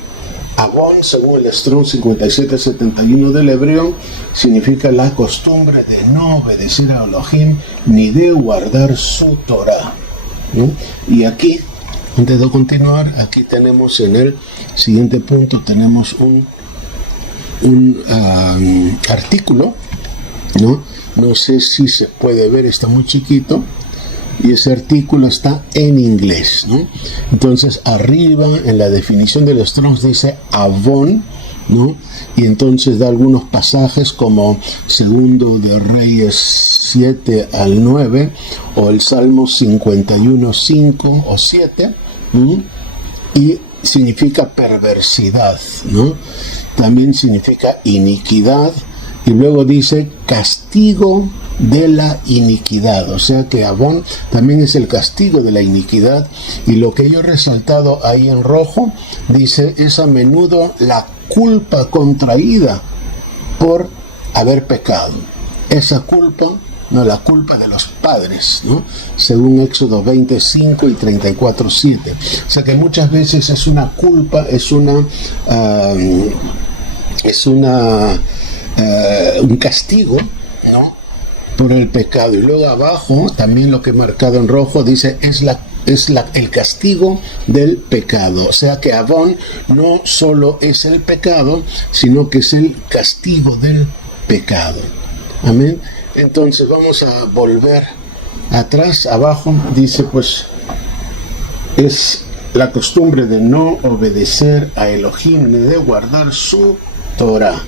Avon, según el Strong 5771 del hebreo, significa la costumbre de no obedecer a Elohim ni de guardar su Torah, ¿no? Y aquí, antes de continuar, aquí tenemos en el siguiente punto, tenemos un artículo, ¿no? No sé si se puede ver, está muy chiquito, y ese artículo está en inglés, ¿no? Entonces arriba en la definición del Strong's dice Avon, ¿no? Y entonces da algunos pasajes como Segundo de Reyes 7 al 9 o el Salmo 51, 5 o 7, ¿no? Y significa perversidad, ¿no? También significa iniquidad, y luego dice castigo de la iniquidad, o sea que Avon también es el castigo de la iniquidad. Y lo que yo he resaltado ahí en rojo dice, es a menudo la culpa contraída por haber pecado. Esa culpa, no, la culpa de los padres, ¿no? Según Éxodo 25 y 34:7. O sea que muchas veces es una culpa, un castigo, ¿no?, por el pecado. Y luego abajo también lo que he marcado en rojo dice es el castigo del pecado. O sea que Avon no solo es el pecado, sino que es el castigo del pecado. Amén. Entonces vamos a volver atrás. Abajo dice, pues, es la costumbre de no obedecer a Elohim ni de guardar su Torah.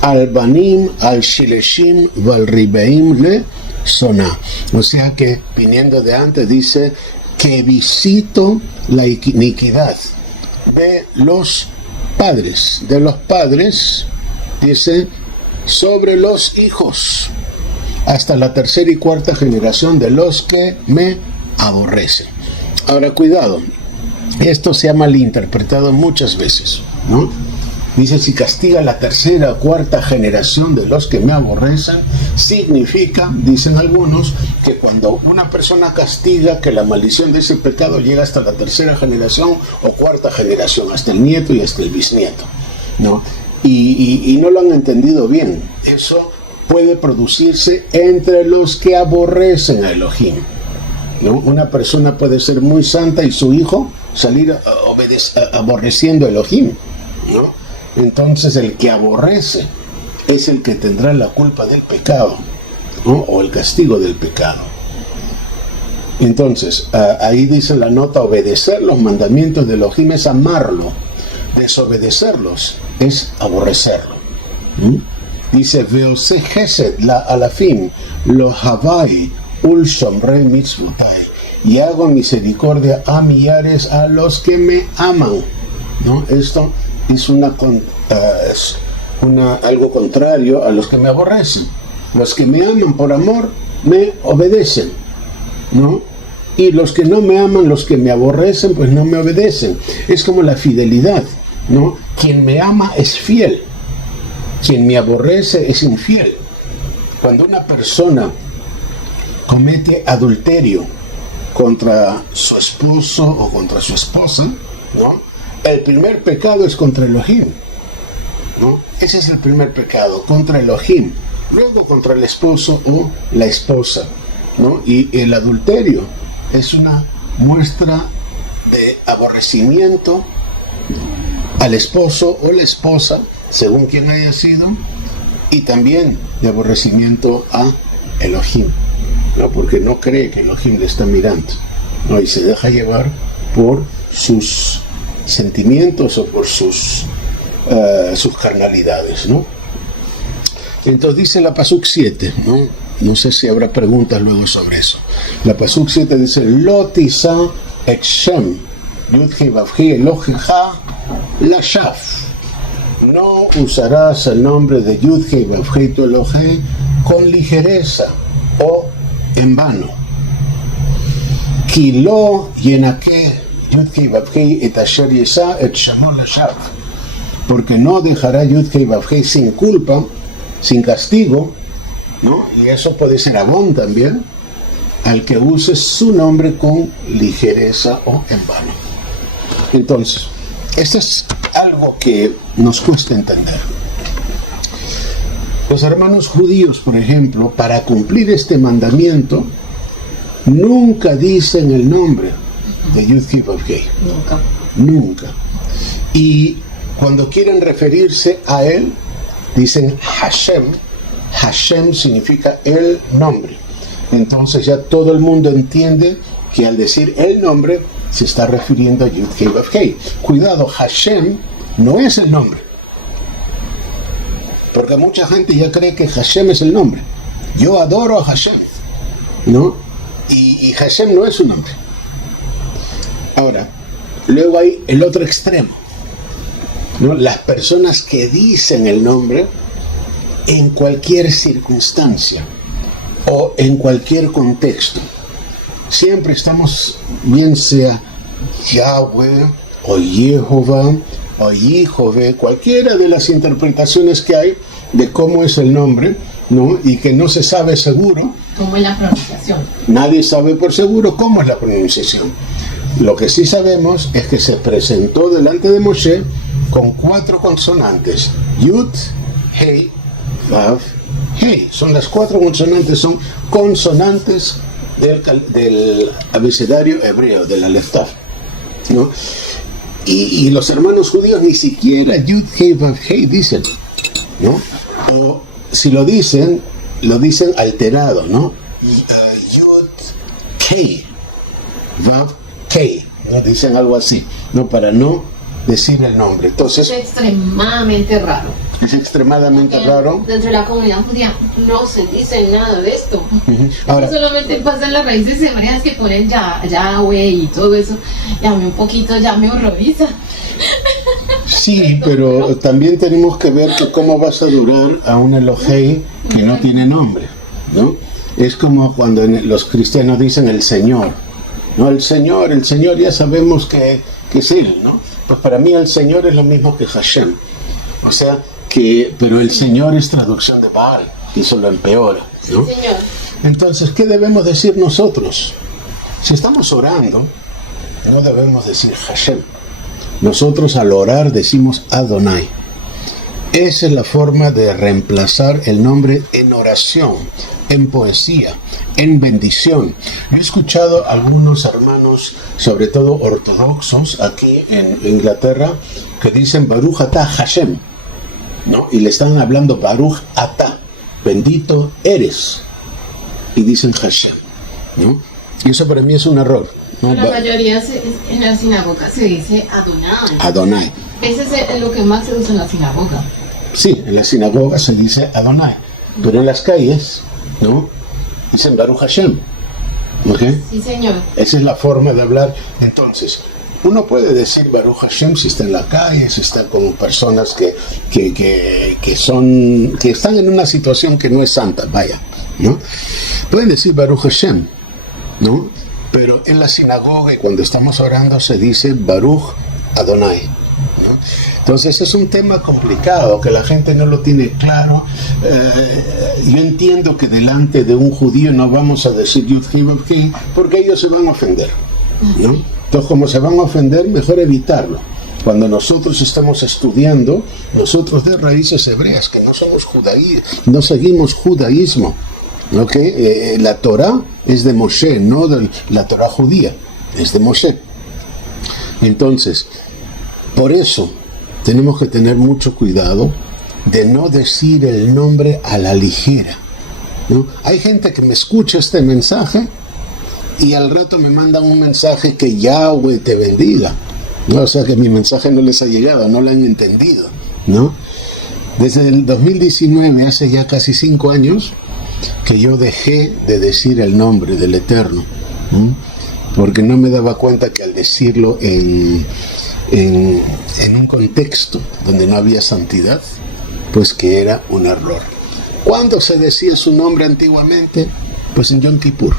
Al banim, al shileshim, val ribeim le soná. O sea que, viniendo de antes, dice que visito la iniquidad de los padres. De los padres, dice, sobre los hijos, hasta la tercera y cuarta generación de los que me aborrecen. Ahora, cuidado, esto se ha malinterpretado muchas veces, ¿no? Dice, si castiga la tercera o cuarta generación de los que me aborrecen, significa, dicen algunos, que cuando una persona castiga, que la maldición de ese pecado llega hasta la tercera generación o cuarta generación, hasta el nieto y hasta el bisnieto, ¿no? Y no lo han entendido bien. Eso puede producirse entre los que aborrecen a Elohim, ¿no? Una persona puede ser muy santa y su hijo salir aborreciendo a Elohim, ¿no? Entonces el que aborrece es el que tendrá la culpa del pecado, ¿no?, o el castigo del pecado. Entonces, ahí dice la nota, obedecer los mandamientos de Elohim es amarlo, desobedecerlos es aborrecerlo. Dice, Veose Gesed la alafim, lo havai ul shomrei mitzvotai, y hago misericordia a millares a los que me aman, ¿no? Esto es algo contrario a los que me aborrecen. Los que me aman por amor me obedecen, ¿no? Y los que no me aman, los que me aborrecen, pues no me obedecen. Es como la fidelidad, ¿no? Quien me ama es fiel, quien me aborrece es infiel. Cuando una persona comete adulterio contra su esposo o contra su esposa, ¿no?, El primer pecado es contra Elohim, ¿no? Ese es el primer pecado, contra Elohim. Luego contra el esposo o la esposa, ¿no? Y el adulterio es una muestra de aborrecimiento al esposo o la esposa, según quien haya sido, y también de aborrecimiento a Elohim, ¿no? Porque no cree que Elohim le está mirando, ¿no? Y se deja llevar por sus sentimientos o por sus carnalidades, ¿no? Entonces dice la Pasuk 7, ¿no? No sé si habrá preguntas luego sobre eso. La Pasuk 7 dice: Lo tisa et shem yudhi vavhi eloheja lashaf. No usarás el nombre de Yudhi vavhi tu Elohe con ligereza o en vano. Ki lo yenake Yudhi vavhi et asher yesa et shemo lashaf. Porque no dejará Yudhi vavhi sin culpa, sin castigo, ¿no? Y eso puede ser Abón también, al que use su nombre con ligereza o en vano. Entonces, esto es algo que nos cuesta entender. Los hermanos judíos, por ejemplo, para cumplir este mandamiento, nunca dicen el nombre de Yud-Heh Vav-Heh. Nunca. Y cuando quieren referirse a él, dicen Hashem. Hashem significa el nombre. Entonces ya todo el mundo entiende que al decir el nombre se está refiriendo a Yud-Heh Vav-Heh. Cuidado, Hashem no es el nombre. Porque mucha gente ya cree que Hashem es el nombre. Yo adoro a Hashem, ¿no? Y Hashem no es su nombre. Ahora, luego hay el otro extremo, ¿no? Las personas que dicen el nombre en cualquier circunstancia o en cualquier contexto. Siempre estamos, bien sea Yahweh o Jehová o Jehová, cualquiera de las interpretaciones que hay de cómo es el nombre, ¿no? Y que no se sabe seguro. ¿Cómo es la pronunciación? Nadie sabe por seguro cómo es la pronunciación. Lo que sí sabemos es que se presentó delante de Moshe con 4 consonantes: Yud, Hei, Vav, Hei. Son las 4 consonantes, son consonantes del abecedario hebreo, del Aleftaf, ¿no? Y los hermanos judíos ni siquiera Yud, Hei, Vav, Hei dicen, ¿no? O si lo dicen alterado, ¿no? Yud, Hei, Vav, Hei, ¿no? Dicen algo así, ¿no? Para no decir el nombre. Entonces, es extremadamente raro. Es extremadamente raro. Dentro de la comunidad judía no se dice nada de esto. Ahora, solamente pasan las raíces hebreas que ponen Yahweh y todo eso. Ya me horroriza. Sí, pero también tenemos que ver que cómo vas a adorar a un Elohei que no tiene nombre, ¿no? Es como cuando los cristianos dicen el Señor, ¿no? El Señor ya sabemos que es Él, ¿no? Pues para mí el Señor es lo mismo que Hashem. O sea, pero el Señor es traducción de Baal, y eso lo empeora, ¿no? Sí, Señor. Entonces, ¿qué debemos decir nosotros? Si estamos orando, no debemos decir Hashem. Nosotros al orar decimos Adonai. Esa es la forma de reemplazar el nombre en oración, en poesía, en bendición. Yo he escuchado a algunos hermanos, sobre todo ortodoxos, aquí en Inglaterra, que dicen Baruch atah Hashem, ¿no? Y le están hablando Baruch atah, bendito eres. Y dicen Hashem, ¿no? Y eso para mí es un error, ¿no? La mayoría en la sinagoga se dice Adonai. Adonai. Ese es lo que más se usa en la sinagoga. Sí, en la sinagoga se dice Adonai, pero en las calles, ¿no? Dicen Baruch Hashem. ¿Ok? Sí, Señor. Esa es la forma de hablar. Entonces, uno puede decir Baruch Hashem si está en la calle, si está con personas que están en una situación que no es santa, vaya, ¿no? Pueden decir Baruch Hashem, ¿no? Pero en la sinagoga, cuando estamos orando, se dice Baruch Adonai, ¿no? Entonces es un tema complicado, que la gente no lo tiene claro. Yo entiendo que delante de un judío no vamos a decir Yud-Heh Vav-Heh, porque ellos se van a ofender, ¿no? Entonces, como se van a ofender, mejor evitarlo. cuando nosotros estamos estudiando, nosotros de raíces hebreas, que no somos no seguimos judaísmo, ¿okay? La Torah es de Moshe, no de la Torah judía, es de Moshe. Entonces, por eso tenemos que tener mucho cuidado de no decir el nombre a la ligera, ¿no? Hay gente que me escucha este mensaje y al rato me mandan un mensaje que Yahweh te bendiga, ¿no? O sea que mi mensaje no les ha llegado, no lo han entendido, ¿no? Desde el 2019, hace ya casi 5 años, que yo dejé de decir el nombre del Eterno, ¿no? Porque no me daba cuenta que al decirlo en un contexto donde no había santidad, pues que era un error. ¿Cuándo se decía su nombre antiguamente? Pues en Yom Kippur.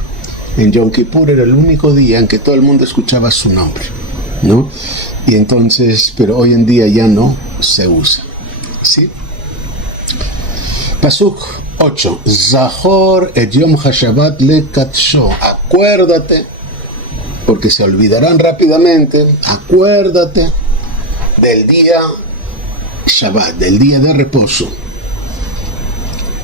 En Yom Kippur era el único día en que todo el mundo escuchaba su nombre, ¿no? Y entonces, pero hoy en día ya no se usa, ¿sí? Pasuk 8. Zahor et Yom HaShabbat lekadsho. Acuérdate, porque se olvidarán rápidamente, acuérdate del día Shabbat, del día de reposo.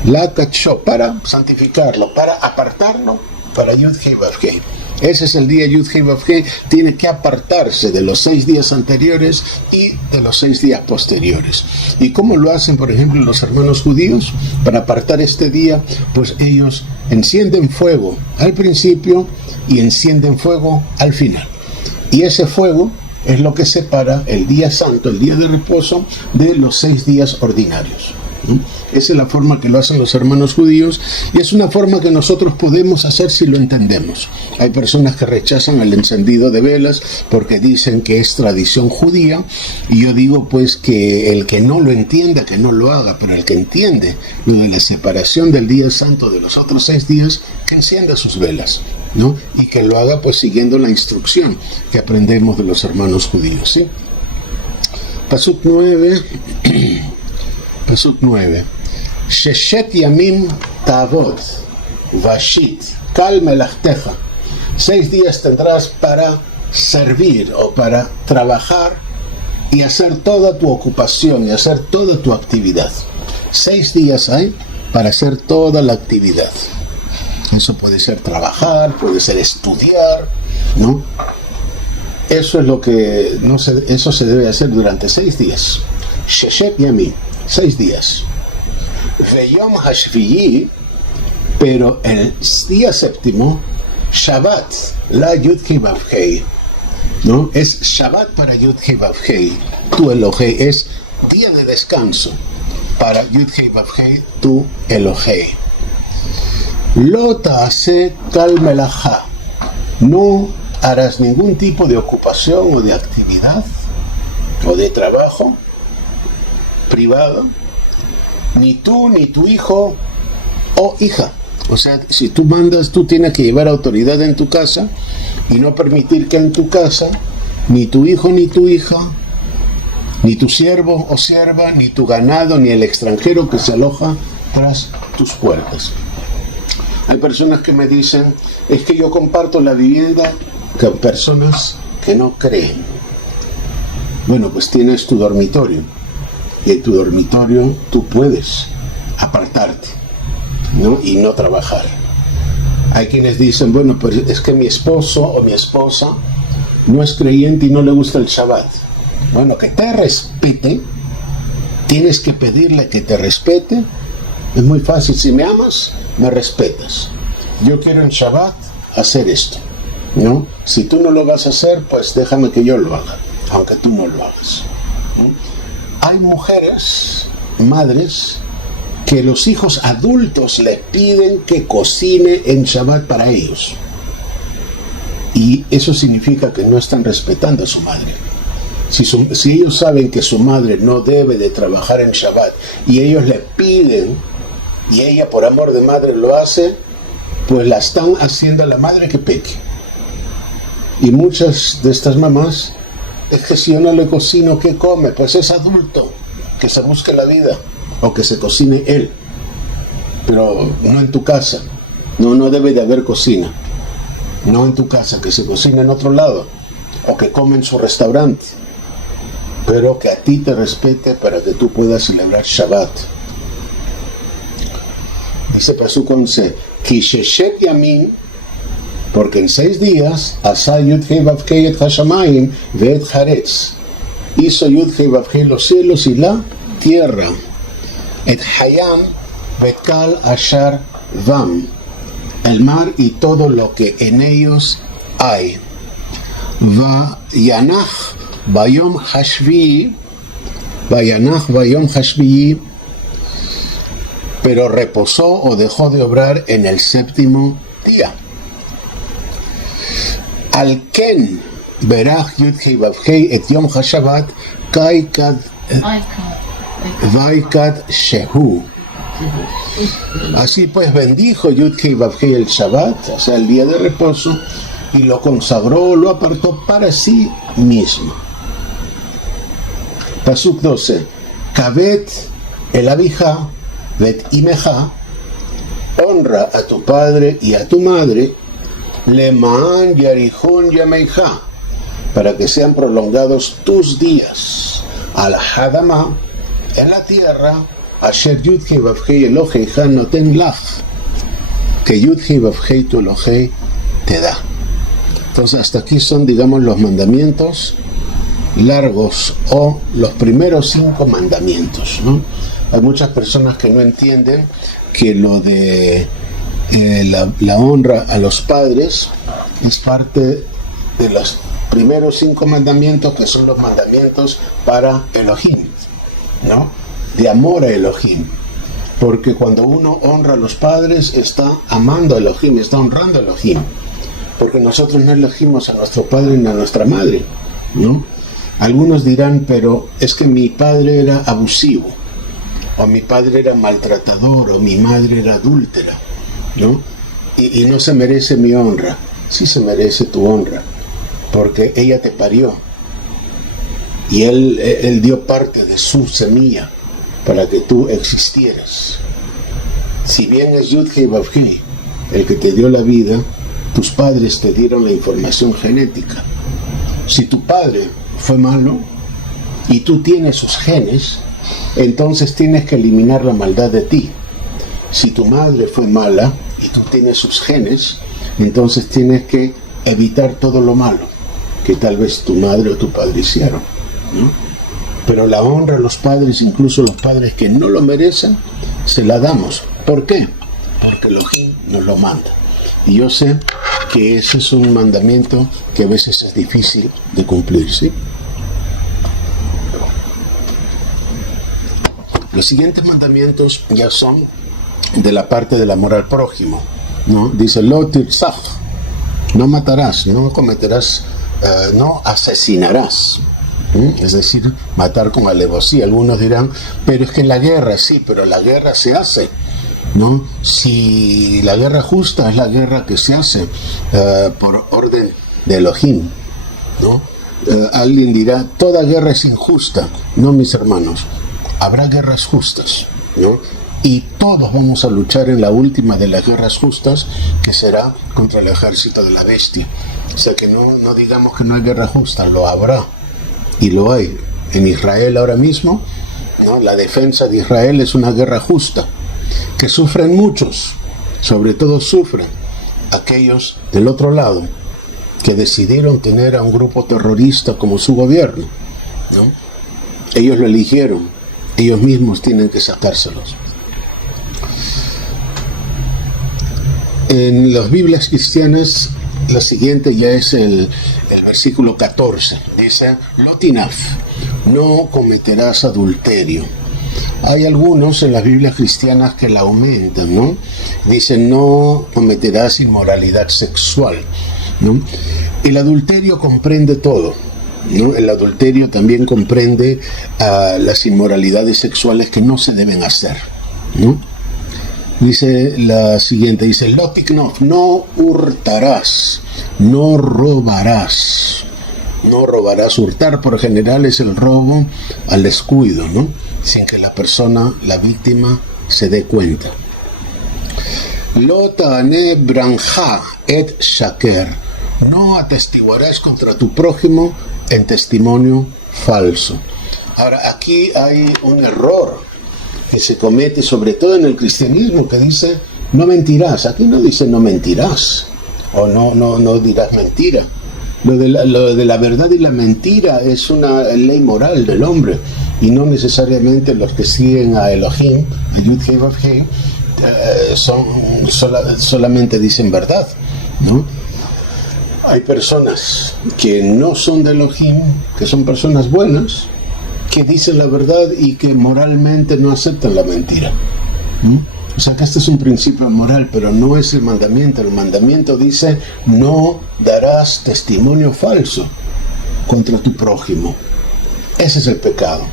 La Katsho, para santificarlo, para apartarlo, para Yud Hei Vav Hei. Ese es el día Yud Hei Vav Hei, tiene que apartarse de los 6 días anteriores y de los 6 días posteriores. ¿Y cómo lo hacen, por ejemplo, los hermanos judíos? Para apartar este día, pues ellos encienden fuego al principio y encienden fuego al final. Y ese fuego es lo que separa el día santo, el día de reposo, de los 6 días ordinarios. Esa es la forma que lo hacen los hermanos judíos y es una forma que nosotros podemos hacer si lo entendemos. Hay personas que rechazan el encendido de velas porque dicen que es tradición judía y yo digo pues que el que no lo entienda, que no lo haga, pero el que entiende lo de la separación del día santo de los otros 6 días, que encienda sus velas, ¿no? Y que lo haga pues siguiendo la instrucción que aprendemos de los hermanos judíos, ¿sí? Pasuk 9. Pasuk 9. Sheshet yamim ta'avod, vashit, kal melachteja. 6 días tendrás para servir o para trabajar y hacer toda tu ocupación y hacer toda tu actividad. 6 días hay para hacer toda la actividad. Eso puede ser trabajar, puede ser estudiar, ¿no? Eso es lo que eso se debe hacer durante 6 días. Sheshet yamim, 6 días. Veyom hashviyi, pero el día séptimo, Shabbat, la Yud Hei Vav Hei, ¿no? Es Shabbat para Yud Hei Vav Hei, tu Elohei, es día de descanso para Yud Hei Vav Hei, tu Elohei. Lo ta'ase kal melachá, no harás ningún tipo de ocupación o de actividad o de trabajo privado, ni tú, ni tu hijo o hija. O sea, si tú mandas, tú tienes que llevar autoridad en tu casa y no permitir que en tu casa ni tu hijo ni tu hija, ni tu siervo o sierva, ni tu ganado, ni el extranjero que se aloja tras tus puertas. Hay personas que me dicen, es que yo comparto la vivienda con personas que no creen. Bueno, pues tienes tu dormitorio. Y en tu dormitorio tú puedes apartarte, ¿no? Y no trabajar. Hay quienes dicen, bueno, pues es que mi esposo o mi esposa no es creyente y no le gusta el Shabbat. Bueno, que te respete, tienes que pedirle que te respete. Es muy fácil, si me amas, me respetas. Yo quiero en Shabbat hacer esto, ¿no? Si tú no lo vas a hacer, pues déjame que yo lo haga, aunque tú no lo hagas, ¿no? Hay mujeres, madres, que los hijos adultos les piden que cocine en Shabbat para ellos. Y eso significa que no están respetando a su madre. Si ellos saben que su madre no debe de trabajar en Shabbat y ellos le piden y ella por amor de madre lo hace, pues la están haciendo a la madre que peque. Y muchas de estas mamás, es que si yo no le cocino, ¿qué come? Pues es adulto, que se busque la vida o que se cocine él, pero no en tu casa. No debe de haber cocina, no en tu casa, que se cocine en otro lado o que come en su restaurante. pero que a ti te respete para que tú puedas celebrar Shabbat. Dice Pasuk 11, Ki sheshet yamin, porque en 6 días, Asa Yud-Hei Vav-Hei et Hashamayim ve'et Haaretz, hizo Yud-Hei Vav-Hei los cielos y la tierra, et Hayam ve'kal ashar vam, el mar y todo lo que en ellos hay. Vayanach bayom hashvi, Vayanach bayom hashvi, pero reposó o dejó de obrar en el 7º día. Al ken berach Yud-Hei Vav-Hei et Yom HaShabbat kai kad vaikad shehu. Así pues bendijo Yud-Hei Vav-Hei el Shabbat, o sea el día de reposo, y lo consagró, lo apartó para sí mismo. Pasuk 12. Kavet el abija vet imeja, honra a tu padre y a tu madre, lemaan yarihun yameija, para que sean prolongados tus días, al hadama, en la tierra, asher Yud-Hei Vav-Hei Eloheija noten lach, que Yud-Hei Vav-Hei tu Elohei te da. Entonces hasta aquí son, digamos, los mandamientos largos o los primeros 5 mandamientos, ¿no? Hay muchas personas que no entienden que lo de la honra a los padres es parte de los primeros 5 mandamientos, que son los mandamientos para Elohim, ¿no? De amor a Elohim. Porque cuando uno honra a los padres, está amando a Elohim, está honrando a Elohim. Porque nosotros no elegimos a nuestro padre ni a nuestra madre, ¿no? Algunos dirán, pero es que mi padre era abusivo, o mi padre era maltratador, o mi madre era adúltera, ¿no? Y no se merece mi honra. Sí se merece tu honra, porque ella te parió, y él dio parte de su semilla para que tú existieras. Si bien es Yud-Hei Vav-Hei el que te dio la vida, tus padres te dieron la información genética. Si tu padre fue malo y tú tienes sus genes, entonces tienes que eliminar la maldad de ti. Si tu madre fue mala y tú tienes sus genes, entonces tienes que evitar todo lo malo que tal vez tu madre o tu padre hicieron, ¿no? Pero la honra a los padres, incluso los padres que no lo merecen, se la damos. ¿Por qué? Porque Elohim nos lo manda. Y yo sé que ese es un mandamiento que a veces es difícil de cumplir, ¿sí? Los siguientes mandamientos ya son de la parte del amor al prójimo, ¿no? Dice, lo tirzach, no matarás, no cometerás, no asesinarás. Es decir, matar con alevosía. Algunos dirán, pero es que en la guerra, sí, pero la guerra se hace, ¿no? Si la guerra justa es la guerra que se hace por orden de Elohim, ¿no? Alguien dirá, toda guerra es injusta. No, mis hermanos, habrá guerras justas, ¿no? Y todos vamos a luchar en la última de las guerras justas, que será contra el ejército de la bestia. O sea que no digamos que no hay guerra justa, lo habrá. Y lo hay. En Israel ahora mismo, ¿no? La defensa de Israel es una guerra justa, que sufren muchos, sobre todo sufren aquellos del otro lado, que decidieron tener a un grupo terrorista como su gobierno, ¿no? Ellos lo eligieron, ellos mismos tienen que sacárselos. En las Biblias cristianas, la siguiente ya es el versículo 14. Dice, Lotinaf, no cometerás adulterio. Hay algunos en las Biblias cristianas que la aumentan, ¿no? Dicen, no cometerás inmoralidad sexual, ¿no? El adulterio comprende todo, ¿no? El adulterio también comprende las inmoralidades sexuales que no se deben hacer, ¿no? Dice la siguiente, dice, Lotiknov, no hurtarás, no robarás. No robarás. Hurtar por general es el robo al descuido, ¿no? Sin que la persona, la víctima, se dé cuenta. Lo ta'ane branja et shaker, no atestiguarás contra tu prójimo en testimonio falso. Ahora, aquí hay un error que se comete sobre todo en el cristianismo, que dice no mentirás. Aquí no dice no mentirás o no dirás mentira. Lo de la verdad y la mentira es una ley moral del hombre, y no necesariamente los que siguen a Elohim, a Yud-Heh Vav-Heh, solamente dicen verdad, ¿no? Hay personas que no son de Elohim, que son personas buenas, que dicen la verdad y que moralmente no aceptan la mentira. O sea que este es un principio moral, pero no es el mandamiento. El mandamiento dice: no darás testimonio falso contra tu prójimo. Ese es el pecado.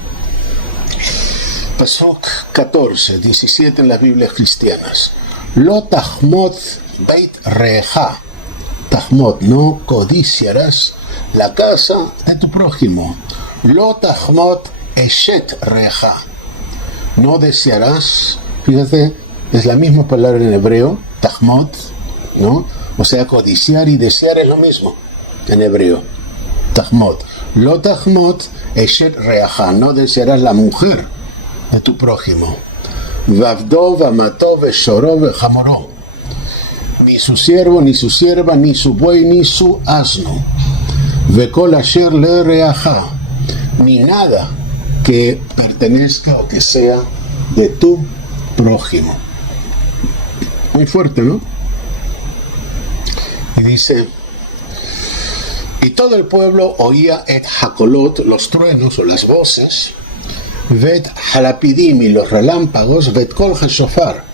Pasuk 14, 17 en las Biblias cristianas. Lo tahmod beit reja. Tahmod, no codiciarás la casa de tu prójimo. Lo tahmod eshet reja. No desearás, fíjate, es la misma palabra en hebreo, tahmod, ¿no? O sea, codiciar y desear es lo mismo en hebreo. Tahmod. Lo tahmod eshet reja. No desearás la mujer de tu prójimo. Vavdo, vamato, veshoro, vejamoró. Ni su siervo, ni su sierva, ni su buey, ni su asno. Vekol asher le reaja. Ni nada que pertenezca o que sea de tu prójimo. Muy fuerte, ¿no? Y dice: y todo el pueblo oía et hakolot, los truenos o las voces, vet halapidim, y los relámpagos, vet kol hashofar,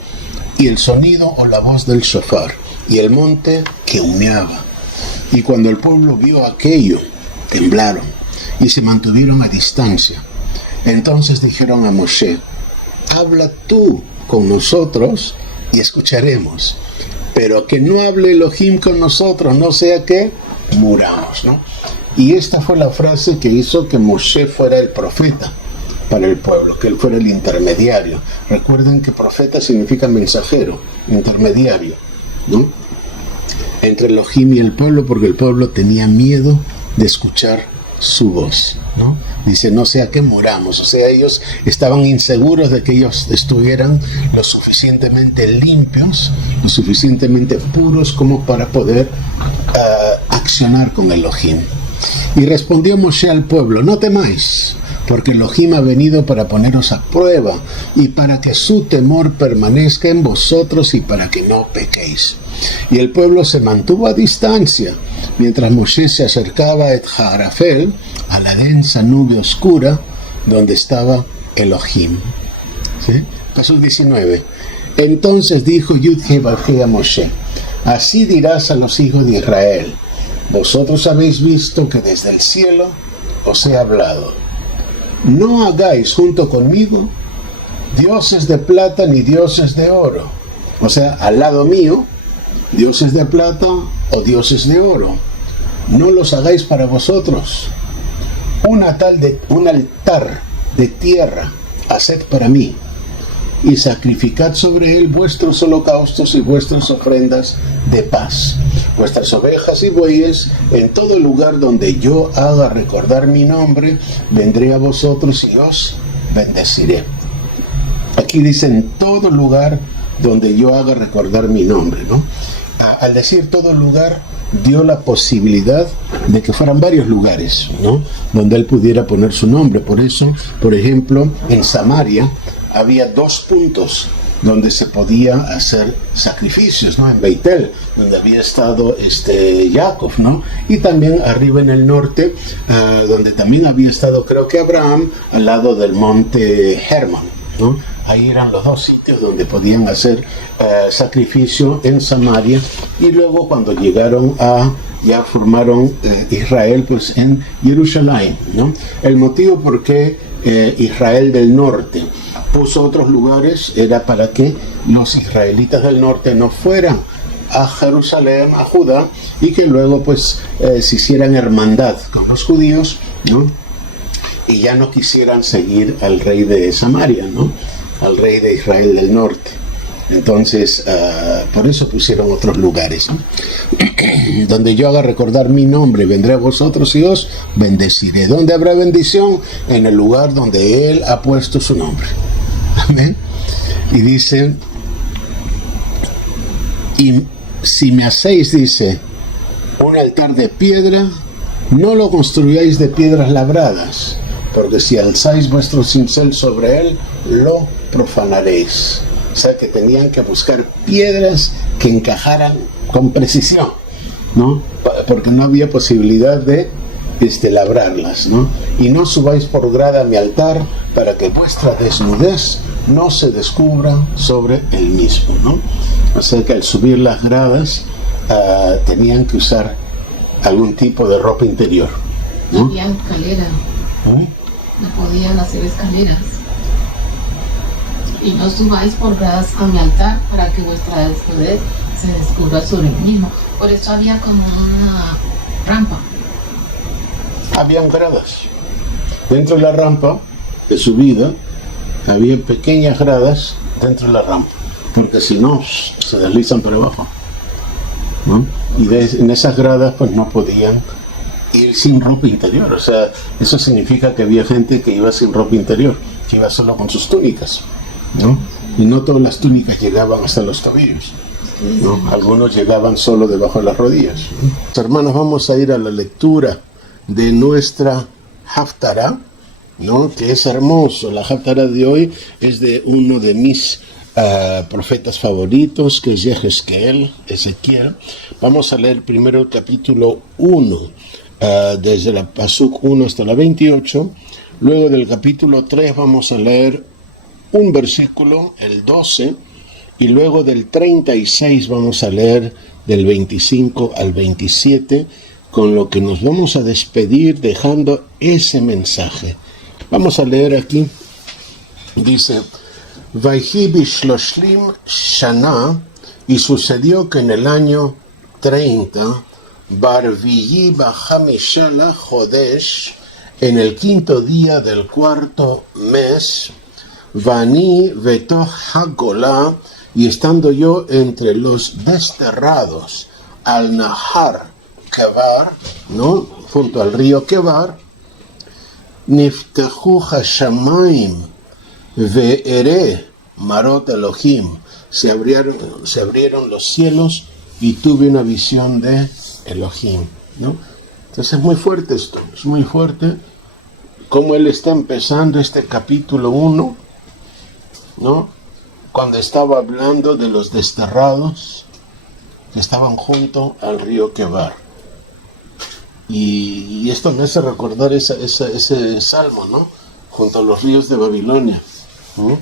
y el sonido o la voz del shofar, y el monte que humeaba. Y cuando el pueblo vio aquello, temblaron y se mantuvieron a distancia. Entonces dijeron a Moshe: habla tú con nosotros y escucharemos, pero que no hable Elohim con nosotros, no sea que muramos, ¿no? Y esta fue la frase que hizo que Moshe fuera el profeta para el pueblo, que él fuera el intermediario. Recuerden que profeta significa mensajero, intermediario, ¿no? Entre Elohim y el pueblo, porque el pueblo tenía miedo de escuchar su voz, ¿no? Dice: no sea que muramos. O sea, ellos estaban inseguros de que ellos estuvieran lo suficientemente limpios, lo suficientemente puros como para poder accionar con Elohim. Y respondió Moshe al pueblo: no temáis, porque Elohim ha venido para poneros a prueba y para que su temor permanezca en vosotros y para que no pequéis. Y el pueblo se mantuvo a distancia mientras Moshe se acercaba a Et-Jarafel, a la densa nube oscura donde estaba Elohim. ¿Sí? Pasuk 19. Entonces dijo Yud-Heh Vav-Heh a Moshe: así dirás a los hijos de Israel: vosotros habéis visto que desde el cielo os he hablado. No hagáis junto conmigo dioses de plata ni dioses de oro. O sea, al lado mío, dioses de plata o dioses de oro. No los hagáis para vosotros. Un altar de tierra haced para mí, y sacrificad sobre él vuestros holocaustos y vuestras ofrendas de paz, vuestras ovejas y bueyes. En todo lugar donde yo haga recordar mi nombre, vendré a vosotros y os bendeciré. Aquí dice: en todo lugar donde yo haga recordar mi nombre, ¿no? Al decir todo lugar, dio la posibilidad de que fueran varios lugares, ¿no?, donde él pudiera poner su nombre. Por eso, por ejemplo, en Samaria había 2 puntos donde se podía hacer sacrificios, ¿no? En Beitel, donde había estado Jacob, ¿no? Y también arriba en el norte, donde también había estado, creo que Abraham, al lado del monte Hermon, ¿no? Ahí eran los 2 sitios donde podían hacer sacrificio en Samaria. Y luego cuando llegaron ya formaron Israel, pues en Jerusalén, ¿no? El motivo por qué Israel del norte puso otros lugares era para que los israelitas del norte no fueran a Jerusalén, a Judá, y que luego pues se hicieran hermandad con los judíos, ¿no? Y ya no quisieran seguir al rey de Samaria, ¿no?, al rey de Israel del norte. Entonces, por eso pusieron otros lugares, ¿no? Donde yo haga recordar mi nombre, vendré a vosotros y os bendeciré. ¿Dónde habrá bendición? En el lugar donde Él ha puesto su nombre. Amén. Y dice, y si me hacéis, dice, un altar de piedra, no lo construyáis de piedras labradas, porque si alzáis vuestro cincel sobre él, lo profanaréis. O sea que tenían que buscar piedras que encajaran con precisión, ¿no? Porque no había posibilidad de labrarlas, ¿no? Y no subáis por grada a mi altar, para que vuestra desnudez no se descubra sobre el mismo, ¿no? O sea que al subir las gradas tenían que usar algún tipo de ropa interior, ¿no? Había escaleras. No podían hacer escaleras. Y no subáis por gradas a mi altar, para que vuestra desnudez se descubra sobre el mismo. Por eso había como una rampa. Habían gradas. Dentro de la rampa de subida había pequeñas gradas dentro de la rampa, porque si no se deslizan por abajo, ¿no? Y en esas gradas pues no podían ir sin ropa interior. O sea, eso significa que había gente que iba sin ropa interior, que iba solo con sus túnicas, ¿no? Y no todas las túnicas llegaban hasta los tobillos, ¿no? Algunos llegaban solo debajo de las rodillas, ¿no? Hermanos, vamos a ir a la lectura de nuestra Haftará, ¿no? Que es hermoso. La Haftará de hoy es de uno de mis profetas favoritos, que es Ezequiel. Vamos a leer primero el capítulo 1, desde la Pasuk 1 hasta la 28. Luego del capítulo 3 vamos a leer un versículo, el 12, y luego del 36 vamos a leer del 25 al 27, con lo que nos vamos a despedir dejando ese mensaje. Vamos a leer aquí, dice, Vayhi bishloshlim shana, y sucedió que en el año 30, barviyi bachamishala jodesh, en el quinto día del cuarto mes, vani vetoh hagolah, y estando yo entre los desterrados, al nahar Kebar, ¿no? Junto al río Kebar, niftahu hashamayim ve'ere marot Elohim, se abrieron los cielos y tuve una visión de Elohim, ¿no? Entonces es muy fuerte esto, es muy fuerte cómo él está empezando este capítulo 1, ¿no? Cuando estaba hablando de los desterrados que estaban junto al río Kebar. Y esto me hace recordar ese salmo, ¿no? Junto a los ríos de Babilonia, ¿no?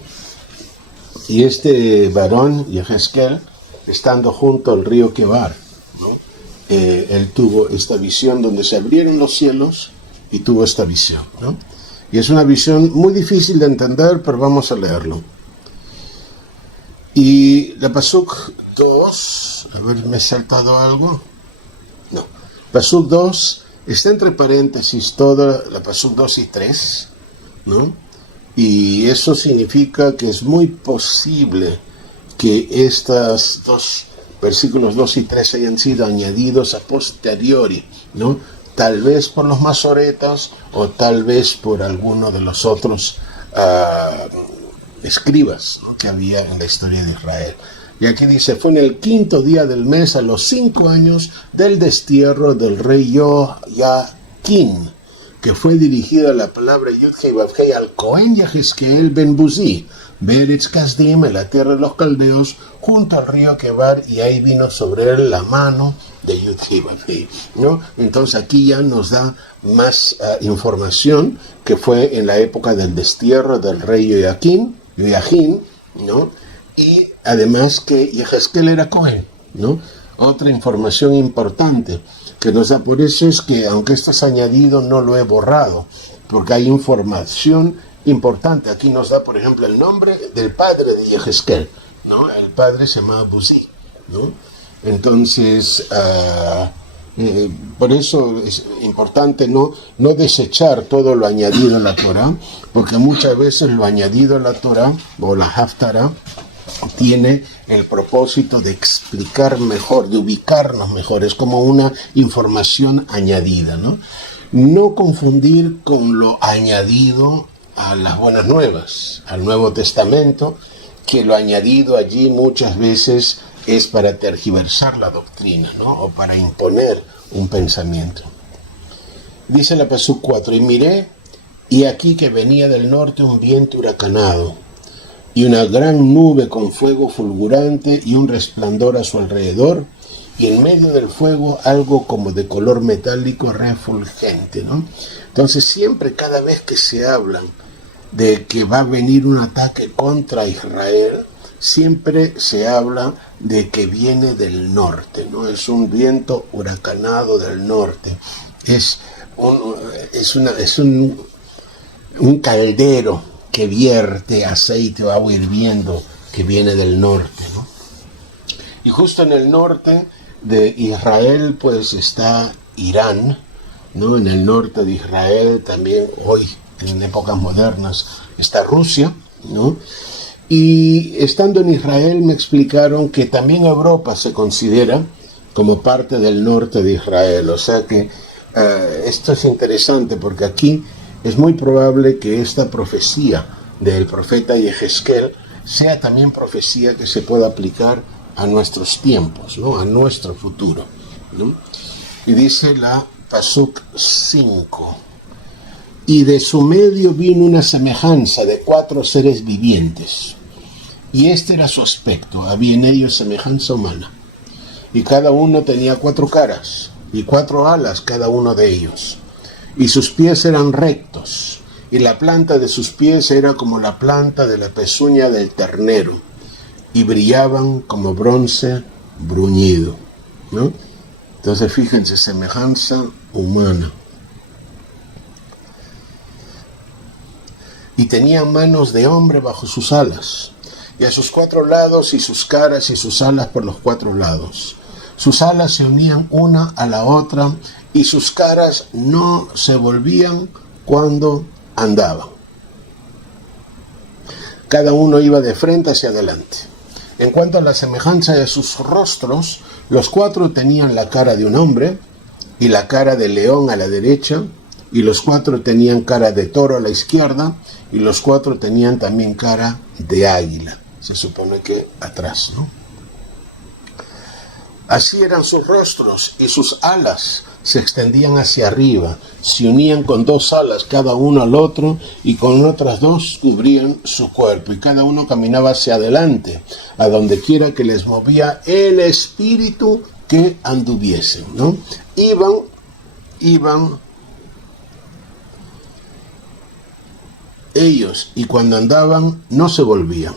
Y este varón, Yehezkel, estando junto al río Kebar, ¿no? Él tuvo esta visión donde se abrieron los cielos y tuvo esta visión, ¿no? Y es una visión muy difícil de entender, pero vamos a leerlo. Y la Pasuk 2, a ver, ¿me he saltado algo? No. Pasuk 2 está entre paréntesis toda la Pasuk 2 y 3, ¿no? Y eso significa que es muy posible que estos dos versículos 2 y 3 hayan sido añadidos a posteriori, ¿no? Tal vez por los masoretas o tal vez por alguno de los otros escribas, ¿no? Que había en la historia de Israel. Y aquí dice, fue en el quinto día del mes, a los 5 años del destierro del rey Joaquín, que fue dirigida la palabra Yud-Hei Vav-Hei al Cohen Yehezkel ben Buzi, Beretz Kasdim, en la tierra de los caldeos, junto al río Kebar, y ahí vino sobre él la mano de Yud-Hei Vav-Hei, ¿no? Entonces aquí ya nos da más información, que fue en la época del destierro del rey Joaquín, ¿no? Y además que Yehezkel era Cohen, ¿no? Otra información importante que nos da, por eso es que aunque esto es añadido, no lo he borrado, porque hay información importante. Aquí nos da, por ejemplo, el nombre del padre de Yehezkel, ¿no? El padre se llamaba Buzi, ¿no? Entonces, por eso es importante no desechar todo lo añadido en la Torah, porque muchas veces lo añadido en la Torah o la Haftará tiene el propósito de explicar mejor, de ubicarnos mejor. Es como una información añadida, ¿no? No confundir con lo añadido a las buenas nuevas, al Nuevo Testamento, que lo añadido allí muchas veces es para tergiversar la doctrina, ¿no? O para imponer un pensamiento. Dice la Pasuk 4, y miré, y aquí que venía del norte un viento huracanado, y una gran nube con fuego fulgurante y un resplandor a su alrededor, y en medio del fuego algo como de color metálico refulgente, ¿no? Entonces siempre, cada vez que se hablan de que va a venir un ataque contra Israel, siempre se habla de que viene del norte, ¿no? Es un viento huracanado del norte, es un caldero que vierte aceite o agua hirviendo que viene del norte, ¿no? Y justo en el norte de Israel pues está Irán, ¿no? En el norte de Israel también hoy, en épocas modernas, está Rusia, ¿no? Y estando en Israel me explicaron que también Europa se considera como parte del norte de Israel. O sea que esto es interesante porque aquí es muy probable que esta profecía del profeta Yehezkel sea también profecía que se pueda aplicar a nuestros tiempos, ¿no? A nuestro futuro, ¿no? Y dice la Pasuk 5. Y de su medio vino una semejanza de 4 seres vivientes. Y este era su aspecto, había en ellos semejanza humana. Y cada uno tenía 4 caras y 4 alas cada uno de ellos. Y sus pies eran rectos, y la planta de sus pies era como la planta de la pezuña del ternero, y brillaban como bronce bruñido, ¿no? Entonces fíjense, semejanza humana. Y tenían manos de hombre bajo sus alas, y a sus 4 lados, y sus caras y sus alas por los 4 lados. Sus alas se unían una a la otra, y sus caras no se volvían cuando andaban. Cada uno iba de frente hacia adelante. En cuanto a la semejanza de sus rostros, los 4 tenían la cara de un hombre, y la cara de león a la derecha, y los 4 tenían cara de toro a la izquierda, y los 4 tenían también cara de águila. Se supone que atrás, ¿no? Así eran sus rostros, y sus alas se extendían hacia arriba, se unían con 2 alas cada uno al otro, y con otras 2 cubrían su cuerpo, y cada uno caminaba hacia adelante, a donde quiera que les movía el espíritu que anduviesen, ¿no? Iban ellos, y cuando andaban no se volvían.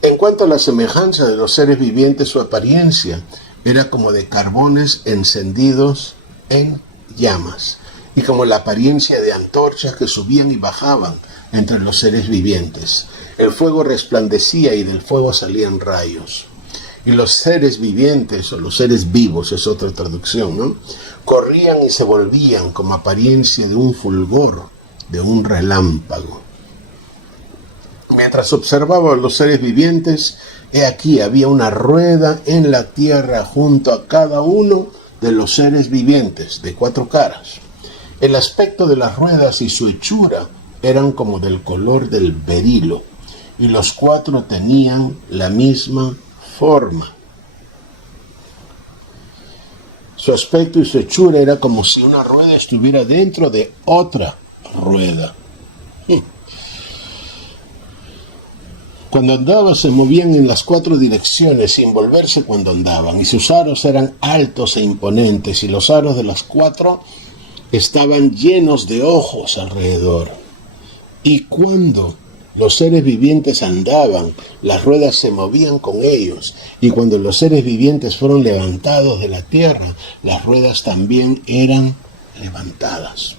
En cuanto a la semejanza de los seres vivientes, su apariencia era como de carbones encendidos en llamas, y como la apariencia de antorchas que subían y bajaban entre los seres vivientes. El fuego resplandecía y del fuego salían rayos. Y los seres vivientes, o los seres vivos, es otra traducción, ¿no? Corrían y se volvían como apariencia de un fulgor, de un relámpago. Mientras observaba a los seres vivientes, he aquí había una rueda en la tierra junto a cada uno de los seres vivientes, de 4 caras. El aspecto de las ruedas y su hechura eran como del color del berilo, y los 4 tenían la misma forma. Su aspecto y su hechura era como si una rueda estuviera dentro de otra rueda. Cuando andaba se movían en las 4 direcciones sin volverse cuando andaban, y sus aros eran altos e imponentes, y los aros de las 4 estaban llenos de ojos alrededor. Y cuando los seres vivientes andaban, las ruedas se movían con ellos, y cuando los seres vivientes fueron levantados de la tierra, las ruedas también eran levantadas.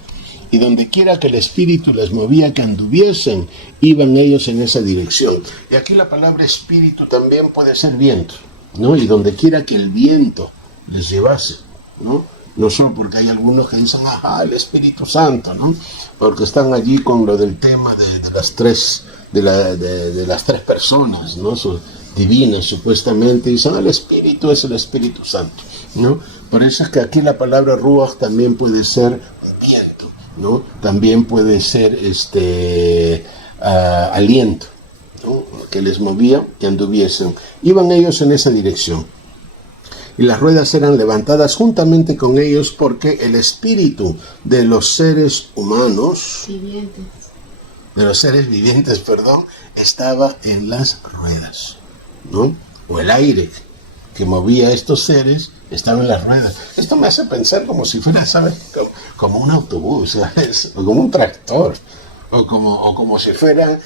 Y donde quiera que el espíritu les movía que anduviesen, iban ellos en esa dirección. Y aquí la palabra espíritu también puede ser viento, ¿no? Y donde quiera que el viento les llevase, ¿no? No solo porque hay algunos que dicen, el Espíritu Santo, ¿no? Porque están allí con lo del tema de las 3 de las tres personas, ¿no? Son divinas supuestamente, y son el Espíritu, es el Espíritu Santo, ¿no? Por eso es que aquí la palabra ruach también puede ser viento, ¿no? También puede ser aliento, ¿no? Que les movía que anduviesen. Iban ellos en esa dirección. Y las ruedas eran levantadas juntamente con ellos porque el espíritu de los seres humanos, vivientes, estaba en las ruedas, ¿no? O el aire que movía a estos seres estaba en las ruedas. Esto me hace pensar como si fuera, ¿sabes? Como un autobús, ¿sabes? O como un tractor, o como si fuera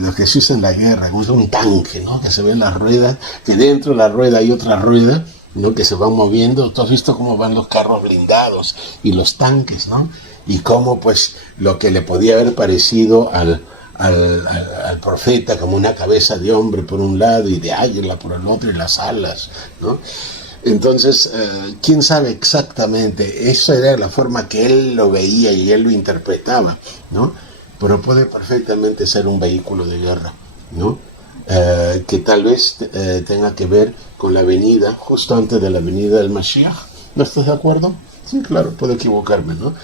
lo que se usa en la guerra, como un tanque, ¿no? Que se ve en las ruedas, que dentro de la rueda hay otra rueda, ¿no? Que se van moviendo. Tú has visto cómo van los carros blindados y los tanques, ¿no? Y cómo, pues, lo que le podía haber parecido al profeta como una cabeza de hombre por un lado y de águila por el otro y las alas, ¿no? Entonces, quién sabe exactamente, esa era la forma que él lo veía y él lo interpretaba, ¿no? Pero puede perfectamente ser un vehículo de guerra, ¿no? Que tal vez tenga que ver con la venida, justo antes de la venida del Mashiach. ¿No estás de acuerdo? Sí, claro, puedo equivocarme, ¿no?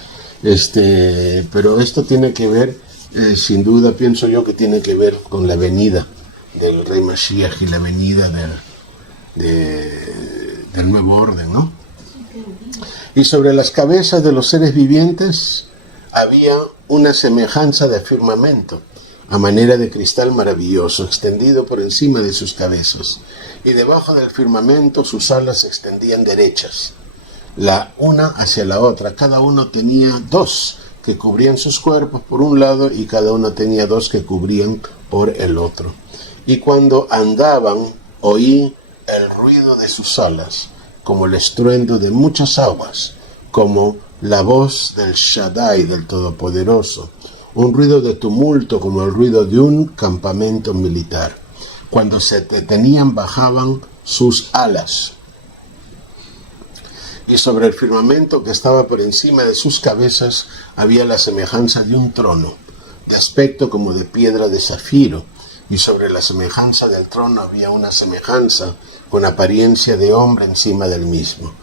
Pero esto tiene que ver, sin duda, pienso yo que tiene que ver con la venida del rey Mashiach y la venida del nuevo orden, ¿no? Y sobre las cabezas de los seres vivientes había una semejanza de firmamento, a manera de cristal maravilloso, extendido por encima de sus cabezas. Y debajo del firmamento sus alas se extendían derechas, la una hacia la otra. Cada uno tenía dos que cubrían sus cuerpos por un lado y cada uno tenía dos que cubrían por el otro. Y cuando andaban, oí el ruido de sus alas, como el estruendo de muchas aguas, como la voz del Shaddai, del Todopoderoso, un ruido de tumulto como el ruido de un campamento militar. Cuando se detenían, bajaban sus alas. Y sobre el firmamento que estaba por encima de sus cabezas había la semejanza de un trono, de aspecto como de piedra de zafiro, y sobre la semejanza del trono había una semejanza con apariencia de hombre encima del mismo.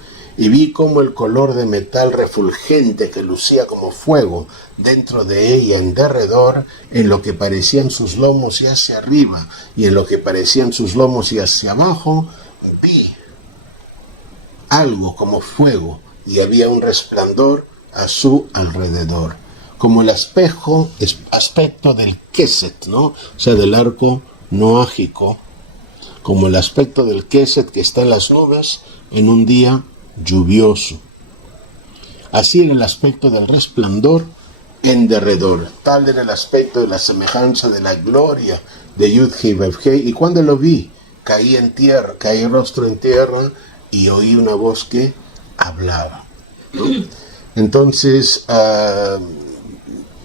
Y vi como el color de metal refulgente que lucía como fuego dentro de ella en derredor, en lo que parecían sus lomos y hacia arriba, y en lo que parecían sus lomos y hacia abajo, vi algo como fuego, y había un resplandor a su alrededor, como el aspecto del Keset, ¿no? O sea, del arco noágico, como el aspecto del Keset que está en las nubes en un día lluvioso. Así era el aspecto del resplandor en derredor. Tal era el aspecto de la semejanza de la gloria de Yud-Hei Vav-Hei. Y cuando lo vi, caí rostro en tierra y oí una voz que hablaba, ¿no? Entonces,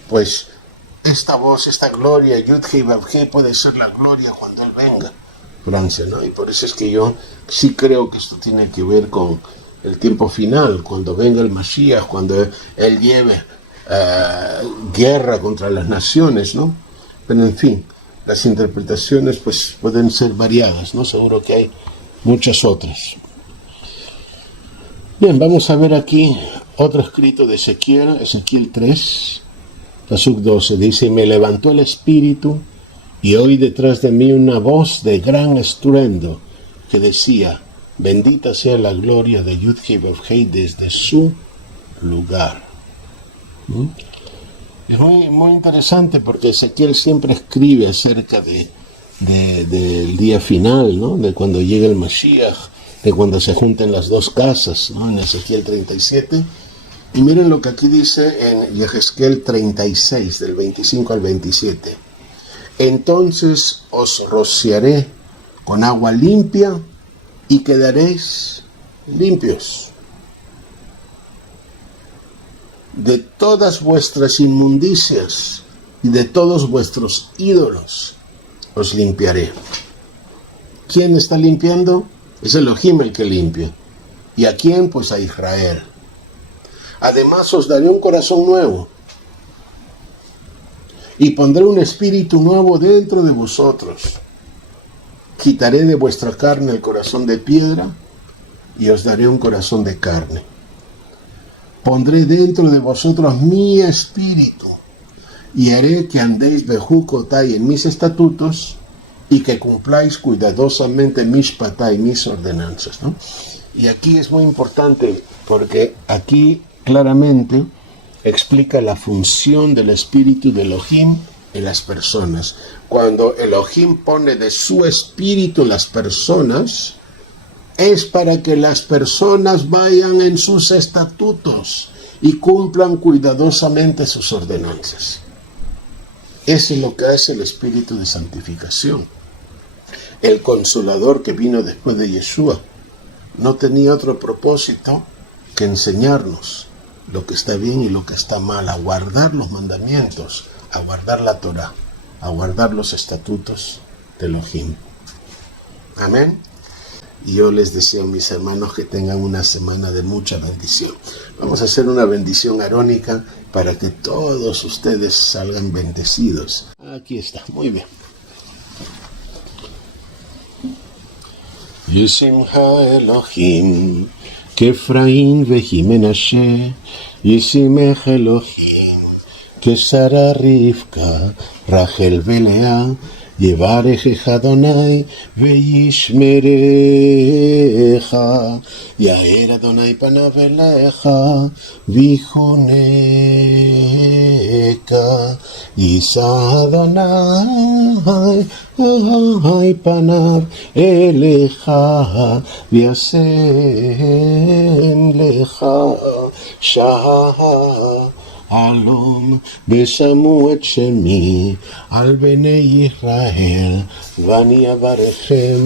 pues esta voz, esta gloria, Yud-Hei Vav-Hei, puede ser la gloria cuando Él venga, Francia, ¿no? Y por eso es que yo sí creo que esto tiene que ver con el tiempo final, cuando venga el Mashiach, cuando Él lleve guerra contra las naciones, ¿no? Pero en fin, las interpretaciones pues pueden ser variadas, ¿no? Seguro que hay muchas otras. Bien, vamos a ver aquí otro escrito de Ezequiel 3, Pasuk 12, dice: y me levantó el espíritu y oí detrás de mí una voz de gran estruendo que decía: bendita sea la gloria de Yud-Hei Vav-Hei desde su lugar. Es muy interesante porque Ezequiel siempre escribe acerca del día final, ¿no? De cuando llegue el Mashiach, de cuando se junten las dos casas, ¿no? En Ezequiel 37. Y miren lo que aquí dice en Yehezkel 36, del 25 al 27. Entonces os rociaré con agua limpia y quedaréis limpios. De todas vuestras inmundicias y de todos vuestros ídolos os limpiaré. ¿Quién está limpiando? Es Elohim el que limpia. ¿Y a quién? Pues a Israel. Además os daré un corazón nuevo y pondré un espíritu nuevo dentro de vosotros. Quitaré de vuestra carne el corazón de piedra y os daré un corazón de carne. Pondré dentro de vosotros mi espíritu y haré que andéis bejucotai en mis estatutos y que cumpláis cuidadosamente mis patay, mis ordenanzas, ¿no? Y aquí es muy importante porque aquí claramente explica la función del espíritu de Elohim en las personas. Cuando Elohim pone de su espíritu en las personas, es para que las personas vayan en sus estatutos y cumplan cuidadosamente sus ordenanzas. Eso es lo que hace el espíritu de santificación. El consolador que vino después de Yeshua no tenía otro propósito que enseñarnos lo que está bien y lo que está mal, a guardar los mandamientos, a guardar la Torah, a guardar los estatutos de Elohim. Amén. Y yo les deseo, mis hermanos, que tengan una semana de mucha bendición. Vamos a hacer una bendición arónica para que todos ustedes salgan bendecidos. Aquí está, muy bien. Yisimcha Elohim, Kefraim vehi Menashe, Yisimech Elohim, Kesara Rivka, Rachel velea, יברך אדוני וישמרך, יאר אדוני פניו אליך ויחונך, יישא אדוני פניו אליך וישם לך שלום, ושמו את שמי על בני ישראל, ואני אברכם.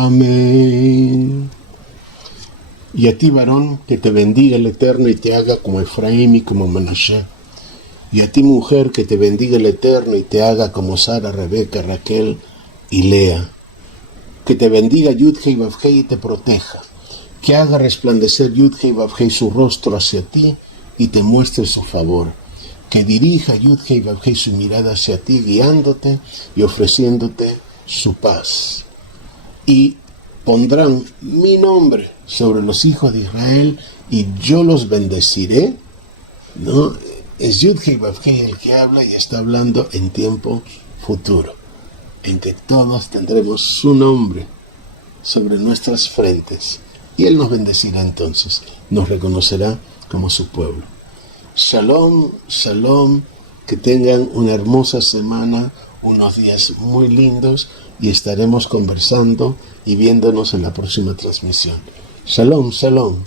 Amén. Y a ti, varón, que te bendiga el Eterno y te haga como Efraín y como Manashe. Y a ti, mujer, que te bendiga el Eterno y te haga como Sara, Rebeca, Raquel y Lea. Que te bendiga Yud-Hei Vav-Hei y te proteja. Que haga resplandecer Yud-Hei Vav-Hei su rostro hacia ti y te muestre su favor. Que dirija Yud-Hei Vav-Hei su mirada hacia ti, guiándote y ofreciéndote su paz. Y pondrán mi nombre sobre los hijos de Israel y yo los bendeciré. ¿No? Es Yud-Hei Vav-Hei el que habla y está hablando en tiempo futuro, en que todos tendremos su nombre sobre nuestras frentes. Y Él nos bendecirá entonces, nos reconocerá como su pueblo. Shalom, shalom, que tengan una hermosa semana, unos días muy lindos y estaremos conversando y viéndonos en la próxima transmisión. Shalom, shalom.